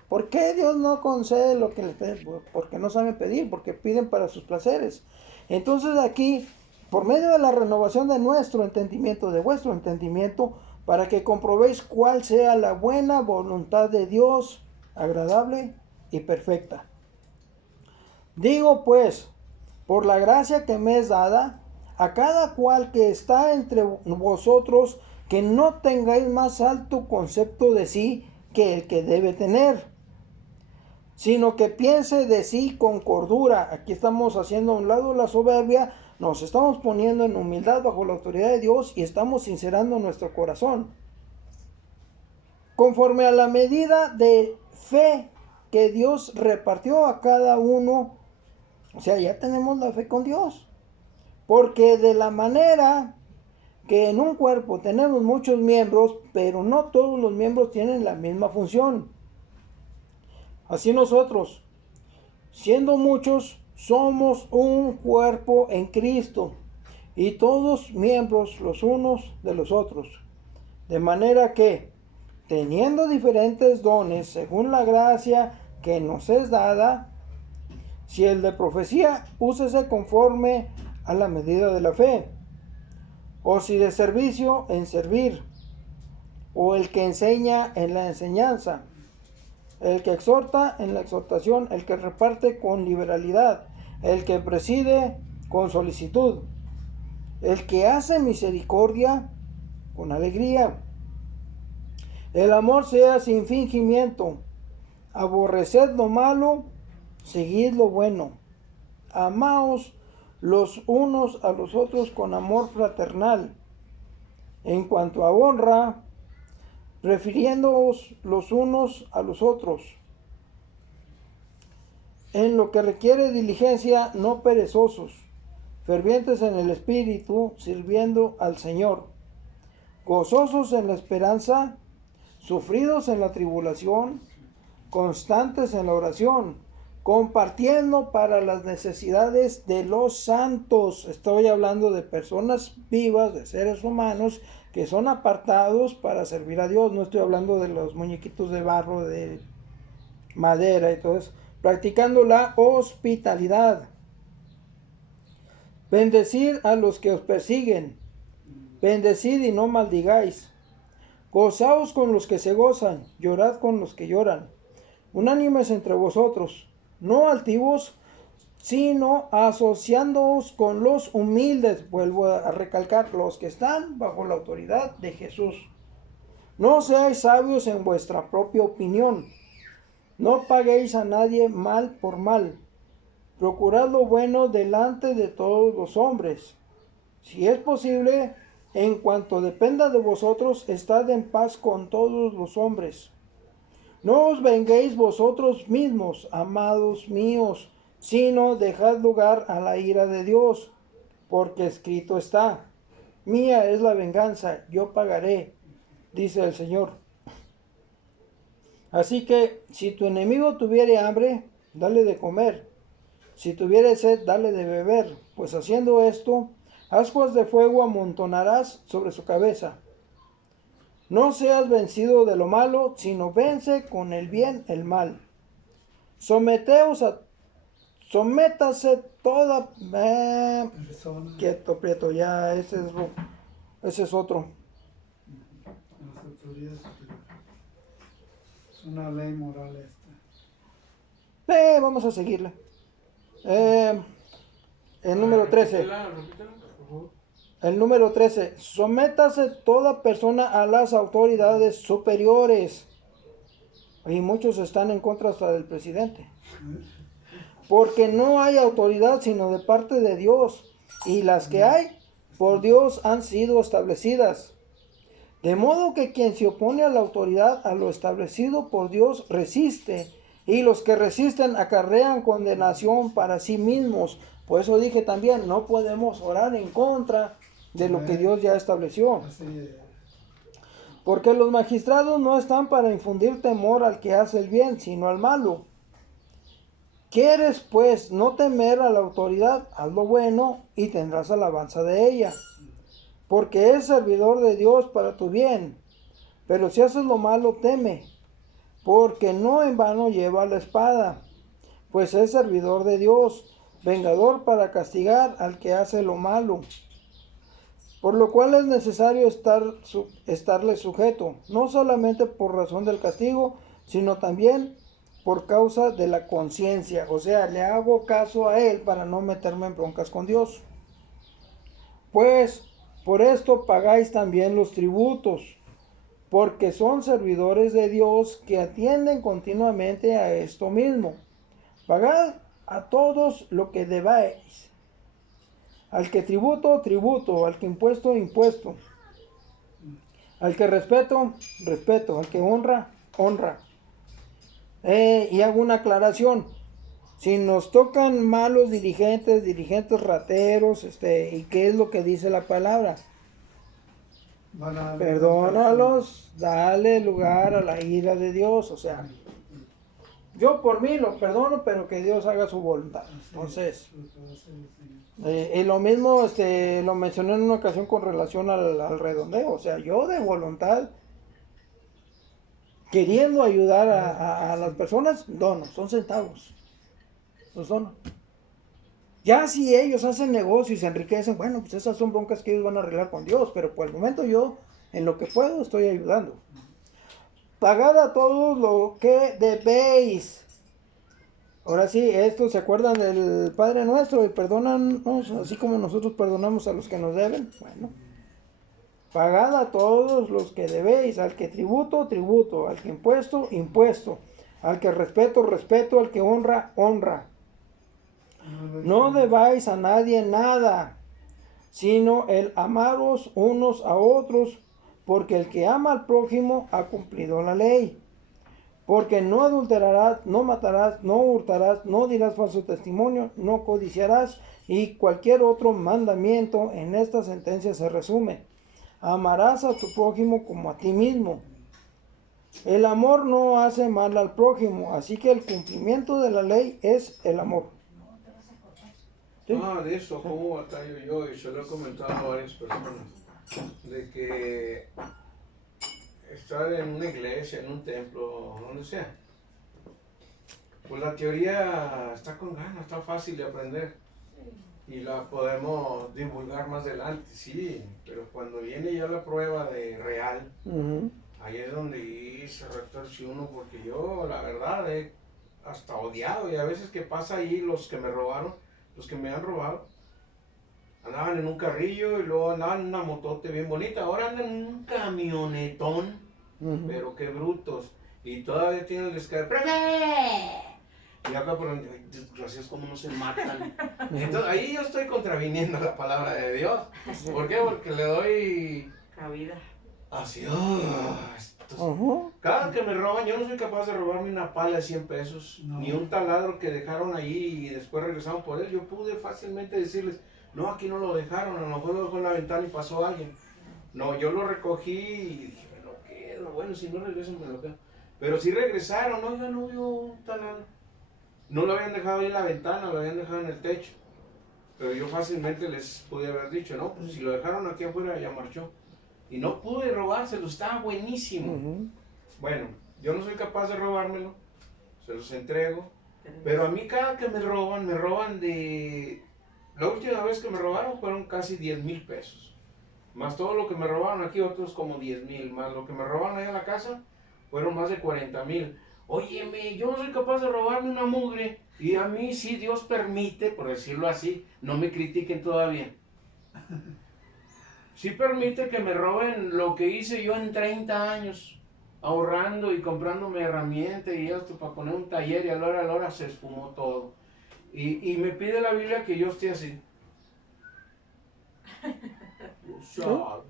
¿Por qué Dios no concede lo que les pide? Porque no saben pedir, porque piden para sus placeres. Entonces aquí, por medio de la renovación de nuestro entendimiento, de vuestro entendimiento, para que comprobéis cuál sea la buena voluntad de Dios, agradable y perfecta. Digo pues, por la gracia que me es dada, a cada cual que está entre vosotros, que no tengáis más alto concepto de sí que el que debe tener, sino que piense de sí con cordura. Aquí estamos haciendo a un lado la soberbia, nos estamos poniendo en humildad bajo la autoridad de Dios y estamos sincerando nuestro corazón. Conforme a la medida de fe que Dios repartió a cada uno, o sea, ya tenemos la fe con Dios. Porque de la manera que en un cuerpo tenemos muchos miembros, pero no todos los miembros tienen la misma función. Así nosotros, siendo muchos, somos un cuerpo en Cristo, y todos miembros los unos de los otros. De manera que, teniendo diferentes dones según la gracia que nos es dada, si el de profecía, úsese conforme a la medida de la fe, o si de servicio, en servir, o el que enseña, en la enseñanza, el que exhorta, en la exhortación, el que reparte con liberalidad, el que preside con solicitud, el que hace misericordia con alegría. El amor sea sin fingimiento, aborreced lo malo, seguid lo bueno, amaos los unos a los otros con amor fraternal. En cuanto a honra, prefiriéndoos los unos a los otros. En lo que requiere diligencia, no perezosos, fervientes en el espíritu, sirviendo al Señor, gozosos en la esperanza, sufridos en la tribulación, constantes en la oración, compartiendo para las necesidades de los santos. Estoy hablando de personas vivas, de seres humanos que son apartados para servir a Dios. No estoy hablando de los muñequitos de barro, de madera y todo eso. Practicando la hospitalidad. Bendecid a los que os persiguen. Bendecid y no maldigáis. Gozaos con los que se gozan, llorad con los que lloran. Unánimes entre vosotros, no altivos, sino asociándoos con los humildes. Vuelvo a recalcar, los que están bajo la autoridad de Jesús. No seáis sabios en vuestra propia opinión. No paguéis a nadie mal por mal. Procurad lo bueno delante de todos los hombres. Si es posible, en cuanto dependa de vosotros, estad en paz con todos los hombres. No os venguéis vosotros mismos, amados míos, sino dejad lugar a la ira de Dios, porque escrito está: mía es la venganza, yo pagaré, dice el Señor. Así que, si tu enemigo tuviere hambre, dale de comer. Si tuviere sed, dale de beber, pues haciendo esto, ascuas de fuego amontonarás sobre su cabeza. No seas vencido de lo malo, sino vence con el bien el mal. Sométase toda... Persona, Quieto, Prieto, ya ese es otro. las autoridades superiores. Es una ley moral esta. Vamos a seguirle. El número 13. El número 13. Sométase toda persona a las autoridades superiores. Y muchos están en contra hasta del presidente. Porque no hay autoridad sino de parte de Dios. Y las que hay por Dios han sido establecidas. De modo que quien se opone a la autoridad, a lo establecido por Dios, resiste, y los que resisten acarrean condenación para sí mismos. Por eso dije también, no podemos orar en contra de lo que Dios ya estableció. Así Porque los magistrados no están para infundir temor al que hace el bien, sino al malo. ¿Quieres, pues, no temer a la autoridad? Haz lo bueno y tendrás alabanza de ella, porque es servidor de Dios para tu bien. Pero si haces lo malo, teme, porque no en vano lleva la espada, pues es servidor de Dios, vengador para castigar al que hace lo malo. Por lo cual es necesario estarle sujeto, no solamente por razón del castigo, sino también por causa de la conciencia. O sea, le hago caso a él para no meterme en broncas con Dios. Pues por esto pagáis también los tributos, porque son servidores de Dios que atienden continuamente a esto mismo. Pagad a todos lo que debáis. Al que tributo, tributo. Al que impuesto, impuesto. Al que respeto, respeto. Al que honra, honra. Y hago una aclaración. Si nos tocan malos dirigentes rateros, ¿y qué es lo que dice la palabra? van a Perdónalos, dale lugar a la ira de Dios. O sea, yo por mí lo perdono, pero que Dios haga su voluntad. Entonces, y lo mismo lo mencioné en una ocasión con relación al redondeo. O sea, yo de voluntad, queriendo ayudar a las personas, dono, son centavos. Los dono. Ya si ellos hacen negocio y se enriquecen, bueno, pues esas son broncas que ellos van a arreglar con Dios, pero por el momento yo, en lo que puedo, estoy ayudando. Pagad a todos lo que debéis. Ahora sí, estos se acuerdan del Padre Nuestro y perdónanos, así como nosotros perdonamos a los que nos deben. Bueno, pagad a todos los que debéis, al que tributo, tributo, al que impuesto, impuesto, al que respeto, respeto, al que honra, honra. No debáis a nadie nada, sino el amaros unos a otros, porque el que ama al prójimo ha cumplido la ley. Porque no adulterarás, no matarás, no hurtarás, no dirás falso testimonio, no codiciarás, y cualquier otro mandamiento en esta sentencia se resume. Amarás a tu prójimo como a ti mismo. El amor no hace mal al prójimo, así que el cumplimiento de la ley es el amor. ¿Sí? De eso, cómo batallo yo, y se lo he comentado a varias personas, de que estar en una iglesia, en un templo, donde sea, pues la teoría está con ganas, está fácil de aprender y la podemos divulgar más adelante, sí, pero cuando viene ya la prueba de real, ahí es donde se retorce uno, porque yo la verdad he hasta odiado, y a veces que pasa ahí los que me robaron, los que me han robado, andaban en un carrillo y luego andaban en una motote bien bonita, ahora andan en un camionetón, pero qué brutos, y todavía tienen el descaro, y acá por donde, ay, desgraciados, cómo no se matan. Entonces ahí yo estoy contraviniendo la palabra de Dios. ¿Por qué? Porque le doy Cabida. así, cada que me roban, yo no soy capaz de robarme una pala de 100 pesos, No. ni un taladro que dejaron ahí y después regresaron por él. Yo pude fácilmente decirles, no, aquí no lo dejaron, a lo mejor lo dejó en la ventana y pasó alguien. No, yo lo recogí y dije, me lo quedo, bueno, si no regresan me lo quedo. Pero si regresaron, oiga, no vio un taladro. No lo habían dejado ahí en la ventana, lo habían dejado en el techo. Pero yo fácilmente les pude haber dicho, no, pues si lo dejaron aquí afuera ya marchó. Y no pude robárselo, estaba buenísimo. Bueno, yo no soy capaz de robármelo, se los entrego. Pero a mí cada que me roban de... La última vez que me robaron fueron casi 10,000 pesos. Más todo lo que me robaron aquí, otros como 10,000. Más lo que me robaron allá en la casa, fueron más de 40,000. Óyeme, yo no soy capaz de robarme una mugre. Y a mí, si Dios permite, por decirlo así, no me critiquen todavía. Sí permite que me roben lo que hice yo en 30 años, ahorrando y comprándome herramientas y esto para poner un taller, y a la hora se esfumó todo. Y me pide la Biblia que yo esté así.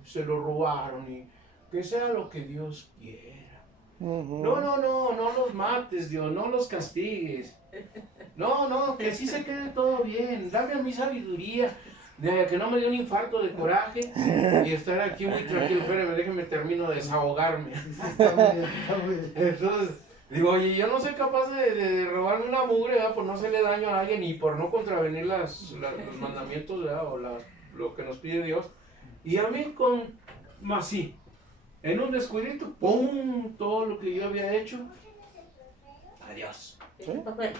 se lo robaron y que sea lo que Dios quiera. Ujú. No los mates, Dios, no los castigues. No, que así se quede todo bien. Dame a mi sabiduría de que no me dé un infarto de coraje y estar aquí muy tranquilo. Espérame, déjeme termino de desahogarme. Está muy bien, está muy bien. Entonces, digo, oye, yo no soy capaz de robarme una mugre, ¿verdad? Por no hacerle daño a alguien y por no contravenir los mandamientos, ¿verdad? O lo que nos pide Dios. Y a mí más sí, en un descuidito, ¡pum! Todo lo que yo había hecho. Adiós. ¿Sí?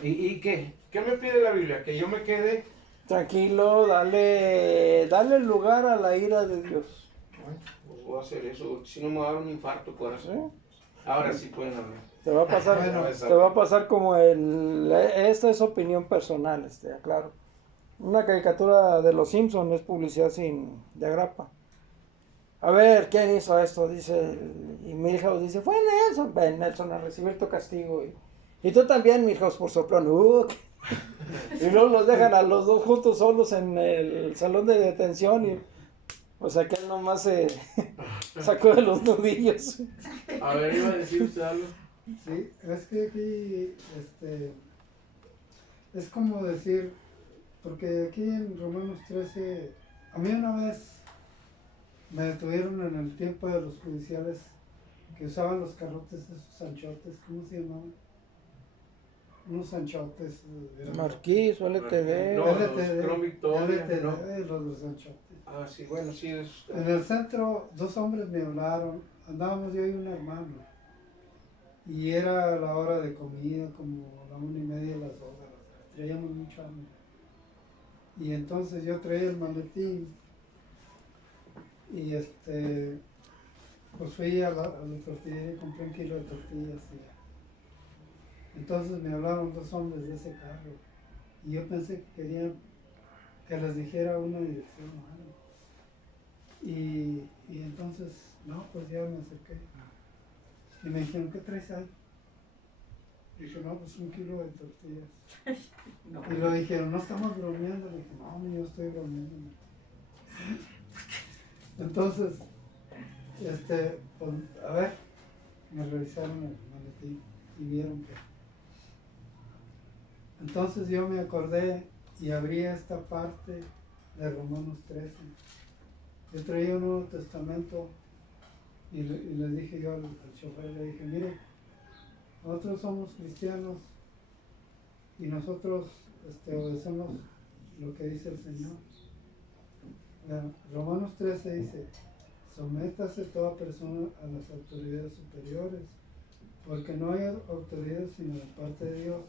¿Y qué? ¿Qué me pide la Biblia? Que yo me quede. Tranquilo, dale lugar a la ira de Dios. Bueno, pues voy a hacer eso, porque si no me va a dar un infarto, corazón. ¿Sí? Ahora sí pueden hablar. Te va a pasar, Bueno, te va a pasar como esta es opinión personal, aclaro. Una caricatura de los Simpsons es publicidad de agrapa. A ver, ¿quién hizo esto? Dice, y Milhouse dice, fue Nelson. Ven, Nelson, a recibir tu castigo. Y tú también, Milhouse, por soplón. Y luego los dejan a los dos juntos solos en el salón de detención. O sea, que él nomás se sacó de los nudillos. A ver, iba a decir usted algo. Sí, es que aquí, es como decir, porque aquí en Romanos 13, a mí una vez me detuvieron en el tiempo de los judiciales que usaban los carrotes, esos anchotes, ¿cómo se llamaban? Unos anchotes. Marquís, LTV. No, los Chrome Victoria, LTD, ¿no? los anchotes. Ah, sí, bueno, sí es. En el centro, dos hombres me hablaron, andábamos yo y un hermano, y era la hora de comida, como la 1:30, las 2, traíamos mucho hambre. Y entonces yo traía el maletín, y pues fui a la tortillería y compré 1 kilo de tortillas. Entonces me hablaron dos hombres de ese carro, y yo pensé que querían que les dijera una dirección o algo. Y entonces, no, pues ya me acerqué. Y me dijeron, ¿qué traes ahí? Dije, no, pues 1 kilo de tortillas. No. Y lo dijeron, no estamos bromeando. Le dije, no, yo estoy bromeando. Entonces, pues, a ver, me revisaron el maletín y vieron que. Entonces yo me acordé y abrí esta parte de Romanos 13. Yo traía un Nuevo Testamento y le dije yo al chofer, le dije, mire, nosotros somos cristianos y nosotros obedecemos lo que dice el Señor. Romanos 13 dice, sométase toda persona a las autoridades superiores, porque no hay autoridades sino de parte de Dios,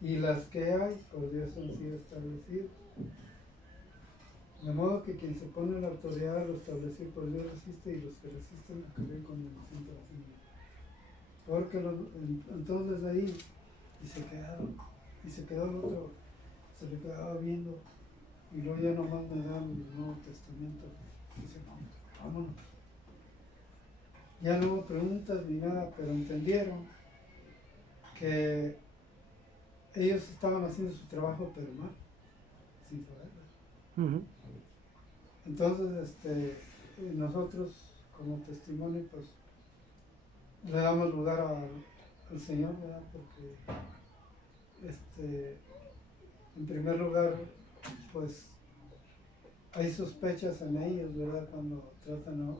y las que hay por Dios han sido establecidas. De modo que quien se pone en la autoridad a lo establecido por Dios resiste, y los que resisten acaben con el asiento de la señal. Porque entonces ahí, y se quedó el otro, se le quedaba viendo, y luego ya nomás me dan el Nuevo Testamento. Y dice, no, vámonos. Ya no hubo preguntas ni nada, pero entendieron que ellos estaban haciendo su trabajo, pero mal, sin saberlo. Entonces, nosotros como testimonio, pues, le damos lugar al Señor, ¿verdad? Porque, en primer lugar, pues, hay sospechas en ellos, ¿verdad? Cuando tratan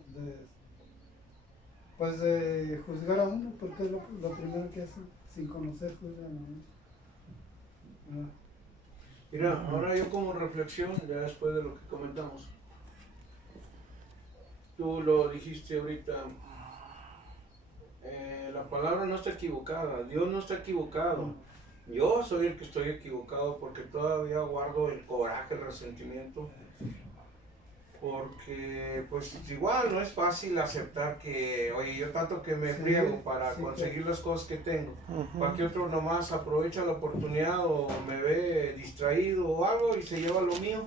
de juzgar a uno, porque es lo primero que hacen, sin conocer, juzgan a uno. ¿Verdad? Mira, ahora yo como reflexión, ya después de lo que comentamos, tú lo dijiste ahorita, la palabra no está equivocada, Dios no está equivocado. Yo soy el que estoy equivocado porque todavía guardo el coraje, el resentimiento, porque pues igual no es fácil aceptar que, oye, yo tanto que me friego para conseguir las cosas que tengo, para que otro nomás aprovecha la oportunidad o me ve distraído o algo y se lleva lo mío.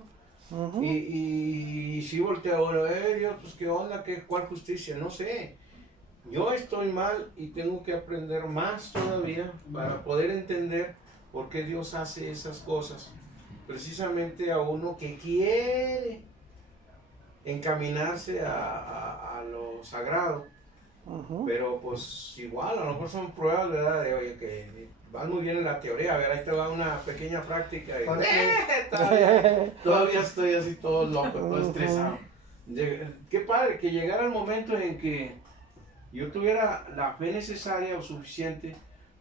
Y si volteo ahora, Dios, pues qué onda, cuál justicia, no sé. Yo estoy mal y tengo que aprender más todavía para poder entender por qué Dios hace esas cosas. Precisamente a uno que quiere encaminarse a lo sagrado. Ujú. Pero pues igual, a lo mejor son pruebas, ¿verdad? De oye, que van muy bien en la teoría. A ver, ahí te va una pequeña práctica. Y, todavía estoy así todo loco, todo estresado. Qué padre que llegara el momento en que yo tuviera la fe necesaria o suficiente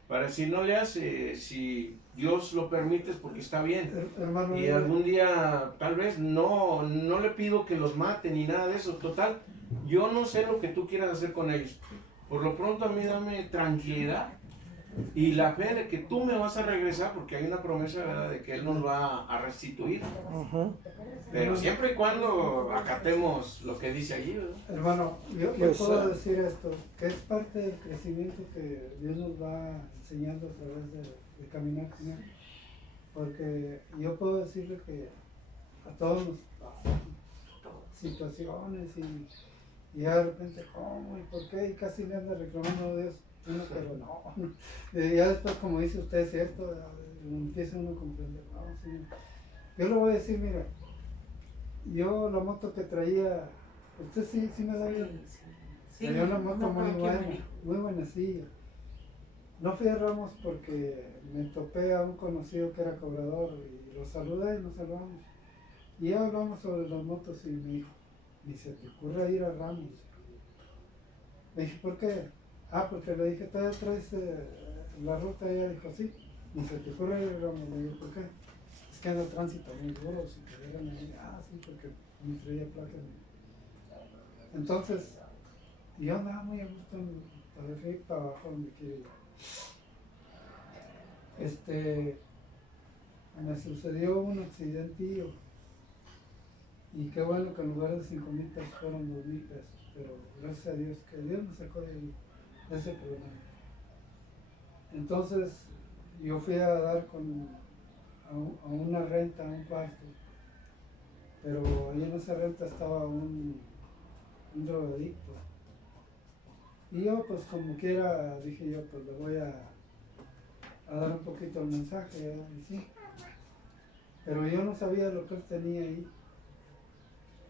para decir, no le hace, si Dios lo permite es porque está bien. Hermano, Y algún día, tal vez, no le pido que los maten ni nada de eso. Total, yo no sé lo que tú quieras hacer con ellos. Por lo pronto a mí dame tranquilidad y la fe de que tú me vas a regresar, porque hay una promesa, ¿verdad?, de que Él nos va a restituir. Ujú. Pero siempre y cuando acatemos lo que dice allí, ¿verdad? hermano, yo Pues, puedo decir esto, que es parte del crecimiento que Dios nos va enseñando a través de caminar con Él. Porque yo puedo decirle que a todos nos pasan situaciones y de repente, ¿cómo? ¿Y por qué? Y casi le anda reclamando a Dios. Uno, pero no. Y ya después, como dice usted, es cierto, empieza uno a comprender. No, sí. Yo le voy a decir, mira, yo la moto que traía, usted sí me da bien. Sí, Traía una moto no, muy pero buena, ¿quién me dijo? muy buenecilla. No fui a Ramos porque me topé a un conocido que era cobrador y lo saludé y nos saludamos. Y ya hablamos sobre las motos y me dijo, ni se te ocurre ir a Ramos. Le dije, ¿por qué? Ah, porque le dije, ¿todavía traes la ruta? Y ella dijo, sí, ni se te ocurre ir a Ramos. Le dije, ¿por qué? Es que anda el tránsito muy duro, si te dieran ahí. Ah, sí, porque me traía placa. Entonces, yo andaba muy a gusto para arriba y para abajo donde quiero ir. Me sucedió un accidentillo y qué bueno que en lugar de 5,000 pesos fueron 2,000 pesos, pero gracias a Dios que Dios me sacó de ahí, de ese problema. Entonces yo fui a dar a una renta, a un cuarto, pero ahí en esa renta estaba un drogadicto. Y yo pues como quiera dije yo pues le voy a dar un poquito el mensaje, ¿verdad? Y sí. Pero yo no sabía lo que él tenía ahí.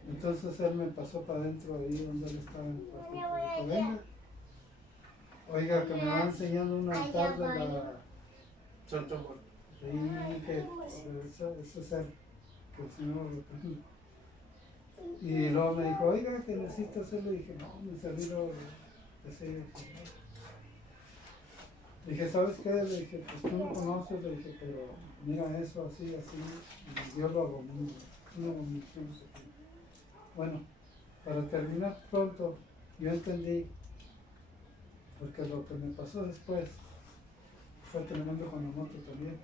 Entonces él me pasó para adentro ahí donde él estaba en el cuarto. Dijo, venga. Oiga, que me va enseñando un altar de la... Santo Juan. Sí, que ese ser que el Señor lo permite. Y luego me dijo, oiga, que necesito hacerlo. Y dije, no, me serví lo de sello. Le dije, ¿sabes qué? Le dije, pues tú no conoces, le dije, pero mira eso así, así, y Dios lo abomina, una abominación. Bueno, para terminar pronto, yo entendí, porque lo que me pasó después fue terminando con la moto también.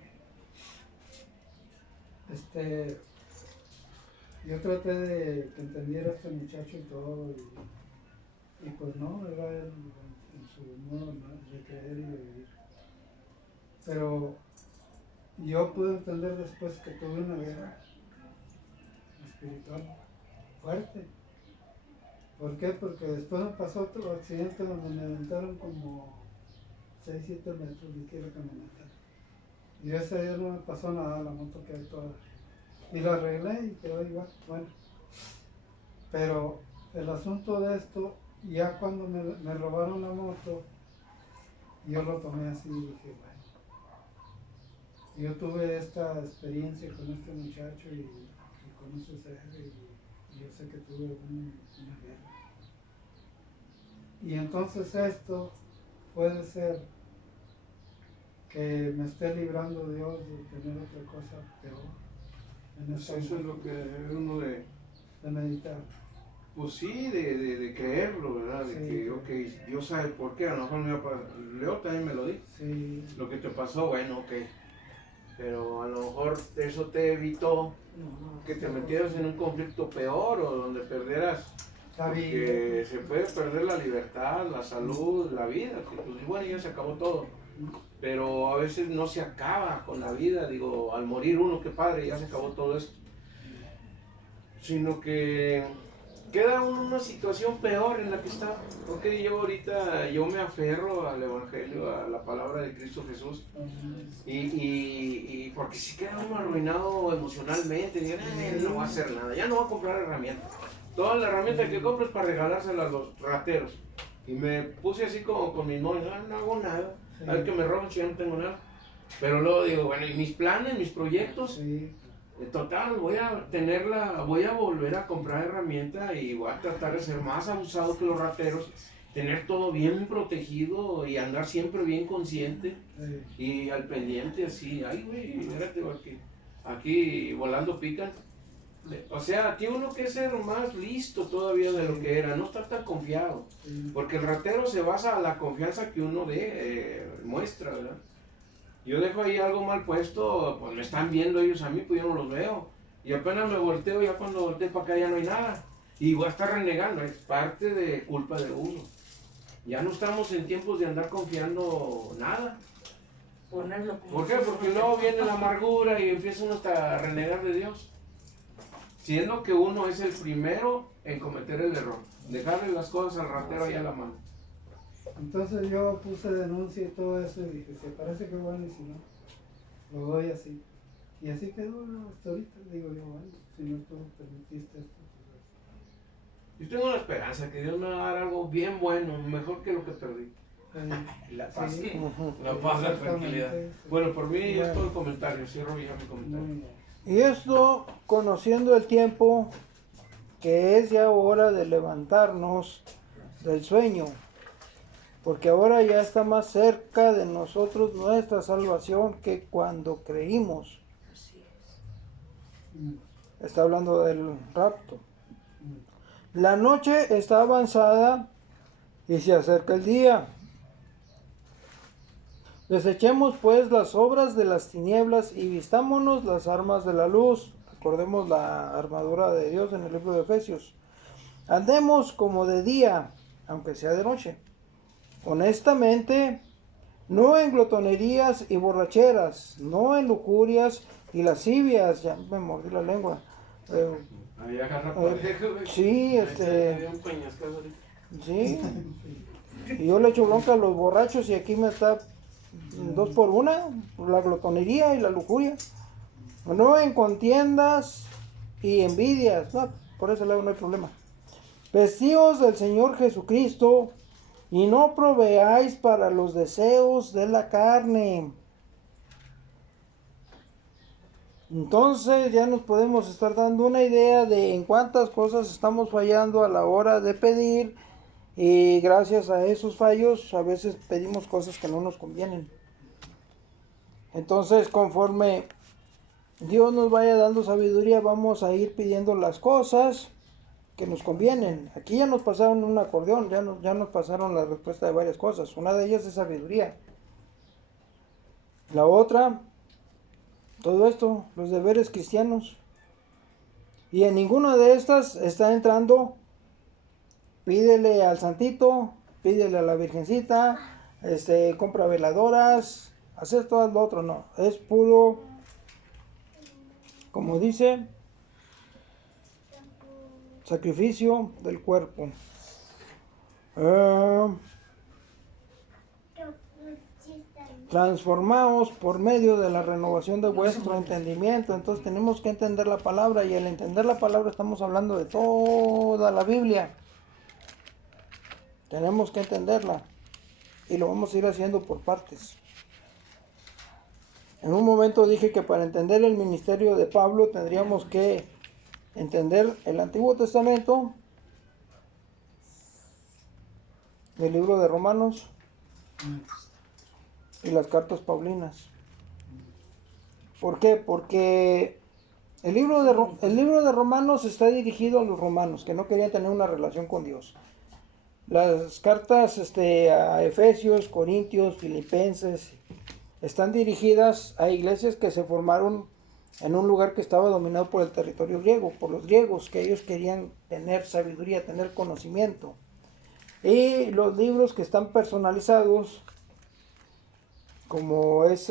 Yo traté de que entendiera a este muchacho y todo, y pues no, era él en su modo de creer y de vivir. Pero yo pude entender después que tuve una guerra espiritual fuerte. ¿Por qué? Porque después me pasó otro accidente donde me aventaron como 6-7 metros de la camioneta. Y ese día no me pasó nada, la moto quedó toda. Y la arreglé y quedó igual. Bueno, pero el asunto de esto, ya cuando me robaron la moto, yo lo tomé así y dije, bueno. Yo tuve esta experiencia con este muchacho y con ese ser y yo sé que tuve una guerra. Y entonces esto puede ser que me esté librando Dios de tener otra cosa peor. En Pues eso es lo que uno de meditar. pues sí, de creerlo, ¿verdad? De Sí. que, ok, Dios sabe por qué, a lo mejor Leo también me lo dijo. Sí. Lo que te pasó, bueno, ok. Pero a lo mejor eso te evitó que te metieras en un conflicto peor o donde perdieras, La vida. porque se puede perder la libertad, la salud, la vida, que pues bueno, ya se acabó todo. Pero a veces no se acaba con la vida, digo, al morir uno, qué padre, ya se acabó todo esto. Sino que queda uno en una situación peor en la que está. Porque yo ahorita, yo me aferro al Evangelio, a la palabra de Cristo Jesús. Y porque si queda uno arruinado emocionalmente, digo, no va a hacer nada, ya no va a comprar herramientas. Toda la herramienta que compro es para regalársela a los rateros. Y me puse así como con mis monos, no hago nada. Sí. A ver que me roban si yo no tengo nada. Pero luego digo, bueno, y mis planes, mis proyectos, Sí, total, voy a volver a comprar herramienta y voy a tratar de ser más abusado que los rateros, tener todo bien protegido y andar siempre bien consciente sí. y al pendiente así, ay güey, espérate, aquí volando pican. O sea, aquí uno que ser más listo todavía de lo que era, no estar tan confiado, Sí. porque el ratero se basa en la confianza que uno muestra, ¿verdad? Yo dejo ahí algo mal puesto, pues me están viendo ellos a mí, pues yo no los veo. Y apenas me volteo, ya cuando volteo para acá ya no hay nada. Y voy a estar renegando, es parte de culpa de uno. Ya no estamos en tiempos de andar confiando nada. Ponerlo como ¿Por qué? si Porque fuera- luego viene la amargura y empieza uno hasta a renegar de Dios. Siendo que uno es el primero en cometer el error. Dejarle las cosas al ratero ahí a la mano. Entonces yo puse denuncia y todo eso y dije, si parece que bueno y si no, lo doy así. Y así quedó hasta ahorita, digo yo, bueno, Señor, tú permitiste esto. Yo tengo la esperanza que Dios me va a dar algo bien bueno, mejor que lo que perdí. La paz. Sí, Ujú. La paz, la tranquilidad. exactamente, sí. Bueno, por mí es Bueno. todo el comentario. Cierro ya mi comentario. Muy bien. Y esto, conociendo el tiempo, que es ya hora de levantarnos del sueño, porque ahora ya está más cerca de nosotros nuestra salvación que cuando creímos. Mm, Está hablando del rapto. mm. La noche está avanzada y se acerca el día. Desechemos pues las obras de las tinieblas y vistámonos las armas de la luz. Recordemos la armadura de Dios en el libro de Efesios. Andemos como de día, aunque sea de noche. Honestamente, no en glotonerías y borracheras, no en lujurias y lascivias. Ya me mordí la lengua. Ahí agarra parejo, güey. Sí, Ahí se dio un peñascazo ahorita. sí. Y yo le echo bronca a los borrachos y aquí me está 2 por 1, la glotonería y la lujuria. No en contiendas y envidias, no, por ese lado no hay problema. Vestíos del Señor Jesucristo y no proveáis para los deseos de la carne. Entonces ya nos podemos estar dando una idea de en cuántas cosas estamos fallando a la hora de pedir, y gracias a esos fallos a veces pedimos cosas que no nos convienen. Entonces, conforme Dios nos vaya dando sabiduría, vamos a ir pidiendo las cosas que nos convienen. Aquí ya nos pasaron un acordeón, ya nos pasaron la respuesta de varias cosas. Una de ellas es sabiduría. La otra, todo esto, los deberes cristianos. Y en ninguna de estas está entrando, pídele al santito, pídele a la virgencita, compra veladoras, hacer todo lo otro, no. Es puro, como dice, sacrificio del cuerpo. Transformaos por medio de la renovación de vuestro entendimiento. Entonces tenemos que entender la palabra, y al entender la palabra estamos hablando de toda la Biblia. Tenemos que entenderla y lo vamos a ir haciendo por partes. En un momento dije que para entender el ministerio de Pablo tendríamos que entender el Antiguo Testamento, el libro de Romanos y las cartas paulinas. ¿Por qué? Porque el libro de Romanos está dirigido a los romanos que no querían tener una relación con Dios. Las cartas a Efesios, Corintios, Filipenses están dirigidas a iglesias que se formaron en un lugar que estaba dominado por el territorio griego, por los griegos, que ellos querían tener sabiduría, tener conocimiento. Y los libros que están personalizados, como es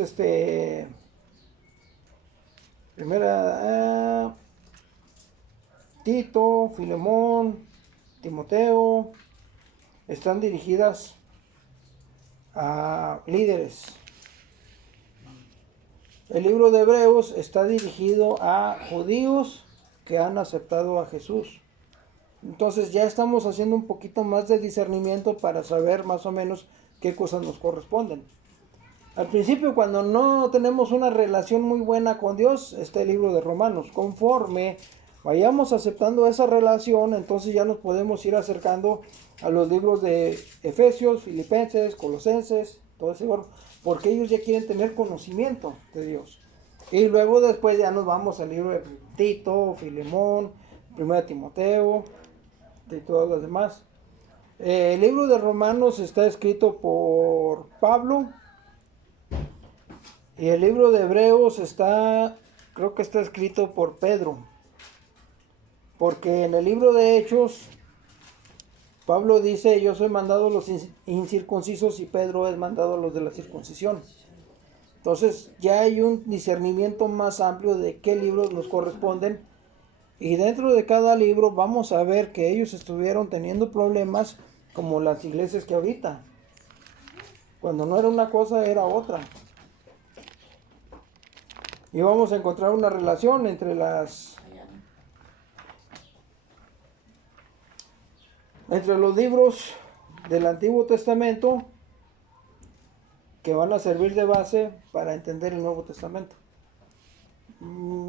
Tito, Filemón, Timoteo, están dirigidas a líderes. El libro de Hebreos está dirigido a judíos que han aceptado a Jesús. Entonces ya estamos haciendo un poquito más de discernimiento para saber más o menos qué cosas nos corresponden. Al principio, cuando no tenemos una relación muy buena con Dios, está el libro de Romanos. Conforme vayamos aceptando esa relación, entonces ya nos podemos ir acercando a los libros de Efesios, Filipenses, Colosenses, todo ese grupo, porque ellos ya quieren tener conocimiento de Dios. Y luego después ya nos vamos al libro de Tito, Filemón, 1 Timoteo y todos los demás. El libro de Romanos está escrito por Pablo. Y el libro de Hebreos creo que está escrito por Pedro. Porque en el libro de Hechos, Pablo dice, yo soy mandado a los incircuncisos y Pedro es mandado a los de la circuncisión. Entonces ya hay un discernimiento más amplio de qué libros nos corresponden. Y dentro de cada libro vamos a ver que ellos estuvieron teniendo problemas como las iglesias que ahorita. Cuando no era una cosa, era otra. Y vamos a encontrar una relación entre los libros del Antiguo Testamento que van a servir de base para entender el Nuevo Testamento.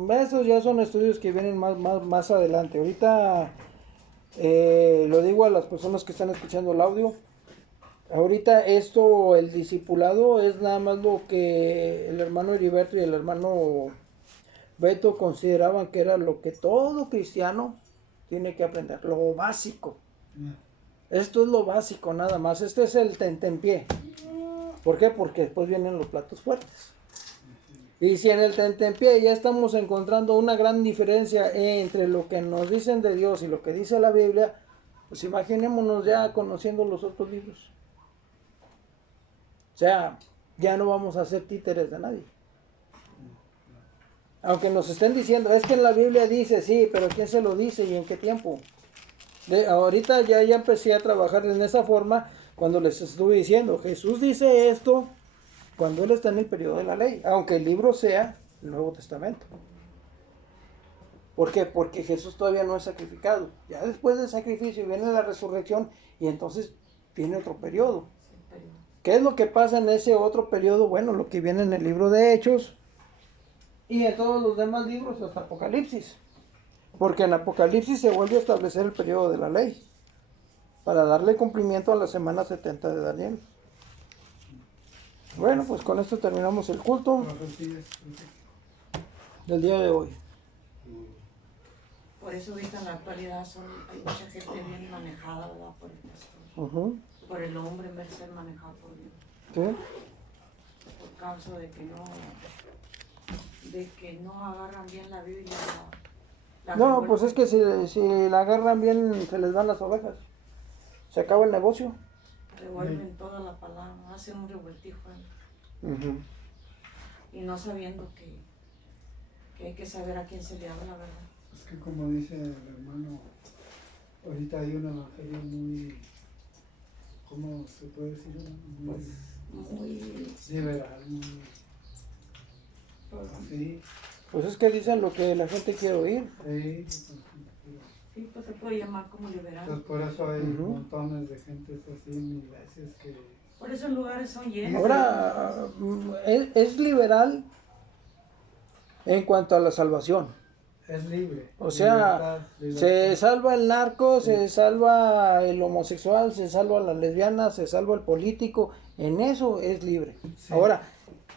Esos ya son estudios que vienen más adelante. Ahorita lo digo a las personas que están escuchando el audio. Ahorita el discipulado es nada más lo que el hermano Heriberto y el hermano Beto consideraban que era lo que todo cristiano tiene que aprender, lo básico. Esto es lo básico nada más, este es el tentempié. ¿Por qué? Porque después vienen los platos fuertes. Y si en el tentempié ya estamos encontrando una gran diferencia entre lo que nos dicen de Dios y lo que dice la Biblia, pues imaginémonos ya conociendo los otros libros. O sea, ya no vamos a ser títeres de nadie. Aunque nos estén diciendo, es que en la Biblia dice, sí, pero ¿quién se lo dice y en qué tiempo? Ahorita ya empecé a trabajar en esa forma cuando les estuve diciendo, Jesús dice esto cuando Él está en el periodo de la ley, aunque el libro sea el Nuevo Testamento. ¿Por qué? Porque Jesús todavía no es sacrificado. Ya después del sacrificio viene la resurrección y entonces viene otro periodo. ¿Qué es lo que pasa en ese otro periodo? Bueno, lo que viene en el libro de Hechos y en todos los demás libros hasta Apocalipsis. Porque en Apocalipsis se vuelve a establecer el periodo de la ley para darle cumplimiento a la semana 70 de Daniel. Bueno, pues con esto terminamos el culto del día de hoy. Por eso ahorita en la actualidad hay mucha gente bien manejada, ¿verdad? Por el pastor. Por el hombre en vez de ser manejado por Dios. ¿Sí? Por causa de que no agarran bien la Biblia. No, pues es que si la agarran bien se les dan las ovejas. Se acaba el negocio. Revuelven toda la palabra, hacen un revueltijo ahí. Y no sabiendo que hay que saber a quién se le habla, ¿verdad? Es que como dice el hermano, ahorita hay un evangelio muy, ¿cómo se puede decir? Muy liberal, muy así. Pues es que dicen lo que la gente quiere oír. Sí, pues se puede llamar como liberal. Entonces por eso hay montones de gente así en iglesias que... Por esos lugares son llenos. Ahora, es liberal en cuanto a la salvación. Es libre. O sea, libertad. Se salva el narco, se salva el homosexual, se salva la lesbiana, se salva el político. En eso es libre. Sí. Ahora,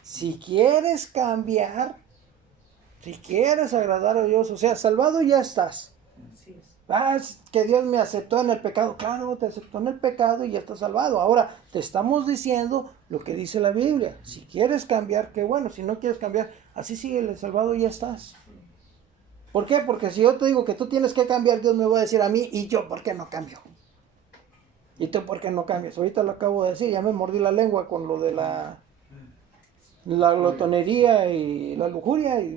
si quieres cambiar, si quieres agradar a Dios, o sea, salvado ya estás. Es que Dios me aceptó en el pecado. Claro, te aceptó en el pecado y ya estás salvado. Ahora, te estamos diciendo lo que dice la Biblia. Si quieres cambiar, qué bueno. Si no quieres cambiar, así sigue el salvado y ya estás. ¿Por qué? Porque si yo te digo que tú tienes que cambiar, Dios me va a decir a mí, ¿y yo por qué no cambio? ¿Y tú por qué no cambias? Ahorita lo acabo de decir, ya me mordí la lengua con lo de la glotonería y la lujuria y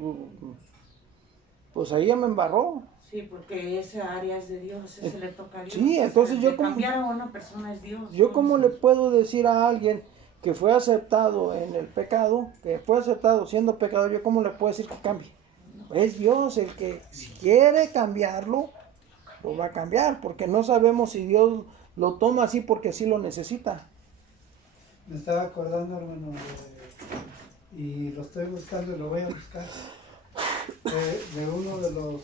pues ahí ya me embarró. Sí, porque esa área es de Dios, ese se le toca a Dios. Sí, entonces yo como... cambiar a una persona es Dios. Yo como le puedo decir a alguien que fue aceptado en el pecado, que fue aceptado siendo pecador, yo cómo le puedo decir que cambie. Es Dios el que si quiere cambiarlo, lo va a cambiar, porque no sabemos si Dios lo toma así porque así lo necesita. Me estaba acordando, hermano, y lo estoy buscando y lo voy a buscar, de uno de los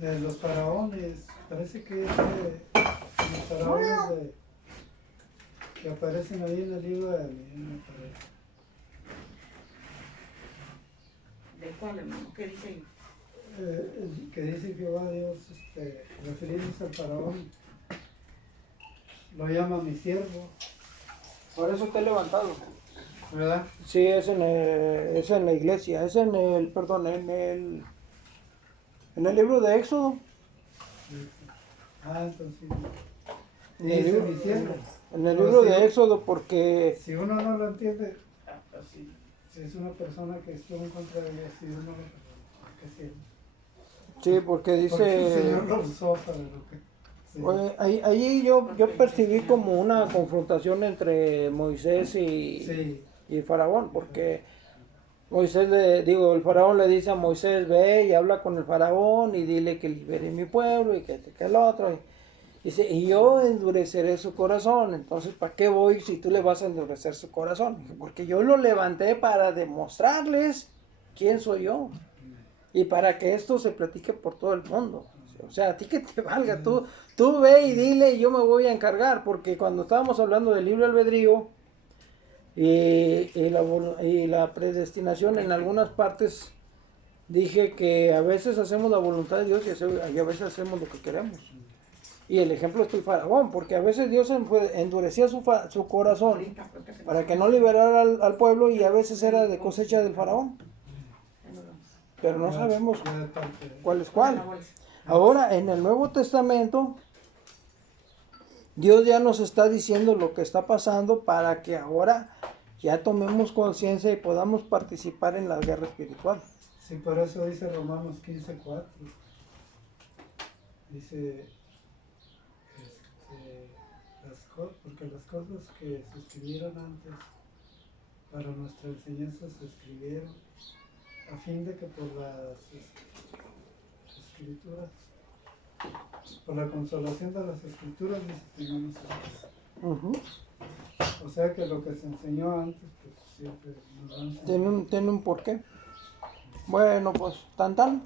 de los faraones, parece que es de los faraones que aparecen ahí en el libro de Daniel, me parece. ¿De cuál, hermano? ¿Qué dice ahí? Que dice Jehová Dios, refiriéndose al faraón, lo llama mi siervo, Por eso te he levantado. ¿verdad? Sí, es en la iglesia, es en el libro de Éxodo. Entonces En el dice libro, mi siervo. en el Pero libro si- de Éxodo, porque Si uno no lo entiende, pues si es una persona que estuvo en contra de Dios, si uno lo perdona, ¿qué sirve? sí, porque Porque el Señor dice, lo usó para lo que... sí. oye, ahí yo percibí como una confrontación entre Moisés Sí, y el faraón, porque el faraón le dice a Moisés, ve y habla con el faraón y dile que libere mi pueblo y que el otro. Y dice, y yo endureceré su corazón. Entonces, ¿para qué voy si tú le vas a endurecer su corazón? Porque yo lo levanté para demostrarles quién soy yo. Y para que esto se platique por todo el mundo. O sea, a ti que te valga, tú ve y dile y yo me voy a encargar. Porque cuando estábamos hablando del libre albedrío y la predestinación, en algunas partes dije que a veces hacemos la voluntad de Dios y a veces hacemos lo que queremos. Y el ejemplo es el faraón, porque a veces Dios endurecía su corazón Ahorita, porque se para que no liberara al pueblo y a veces era de cosecha del faraón. Pero no sabemos ya de parte de- cuál es cuál. Ahora, en el Nuevo Testamento, Dios ya nos está diciendo lo que está pasando para que ahora ya tomemos conciencia y podamos participar en la guerra espiritual. Sí, por eso dice Romanos 15:4. Dice, porque las cosas que se escribieron antes para nuestra enseñanza se escribieron a fin de que por las escrituras, por la consolación de las escrituras, tengamos esperanza. Ujú. O sea que lo que se enseñó antes, pues siempre nos va a enseñar. Tiene un porqué. Bueno, pues, tan.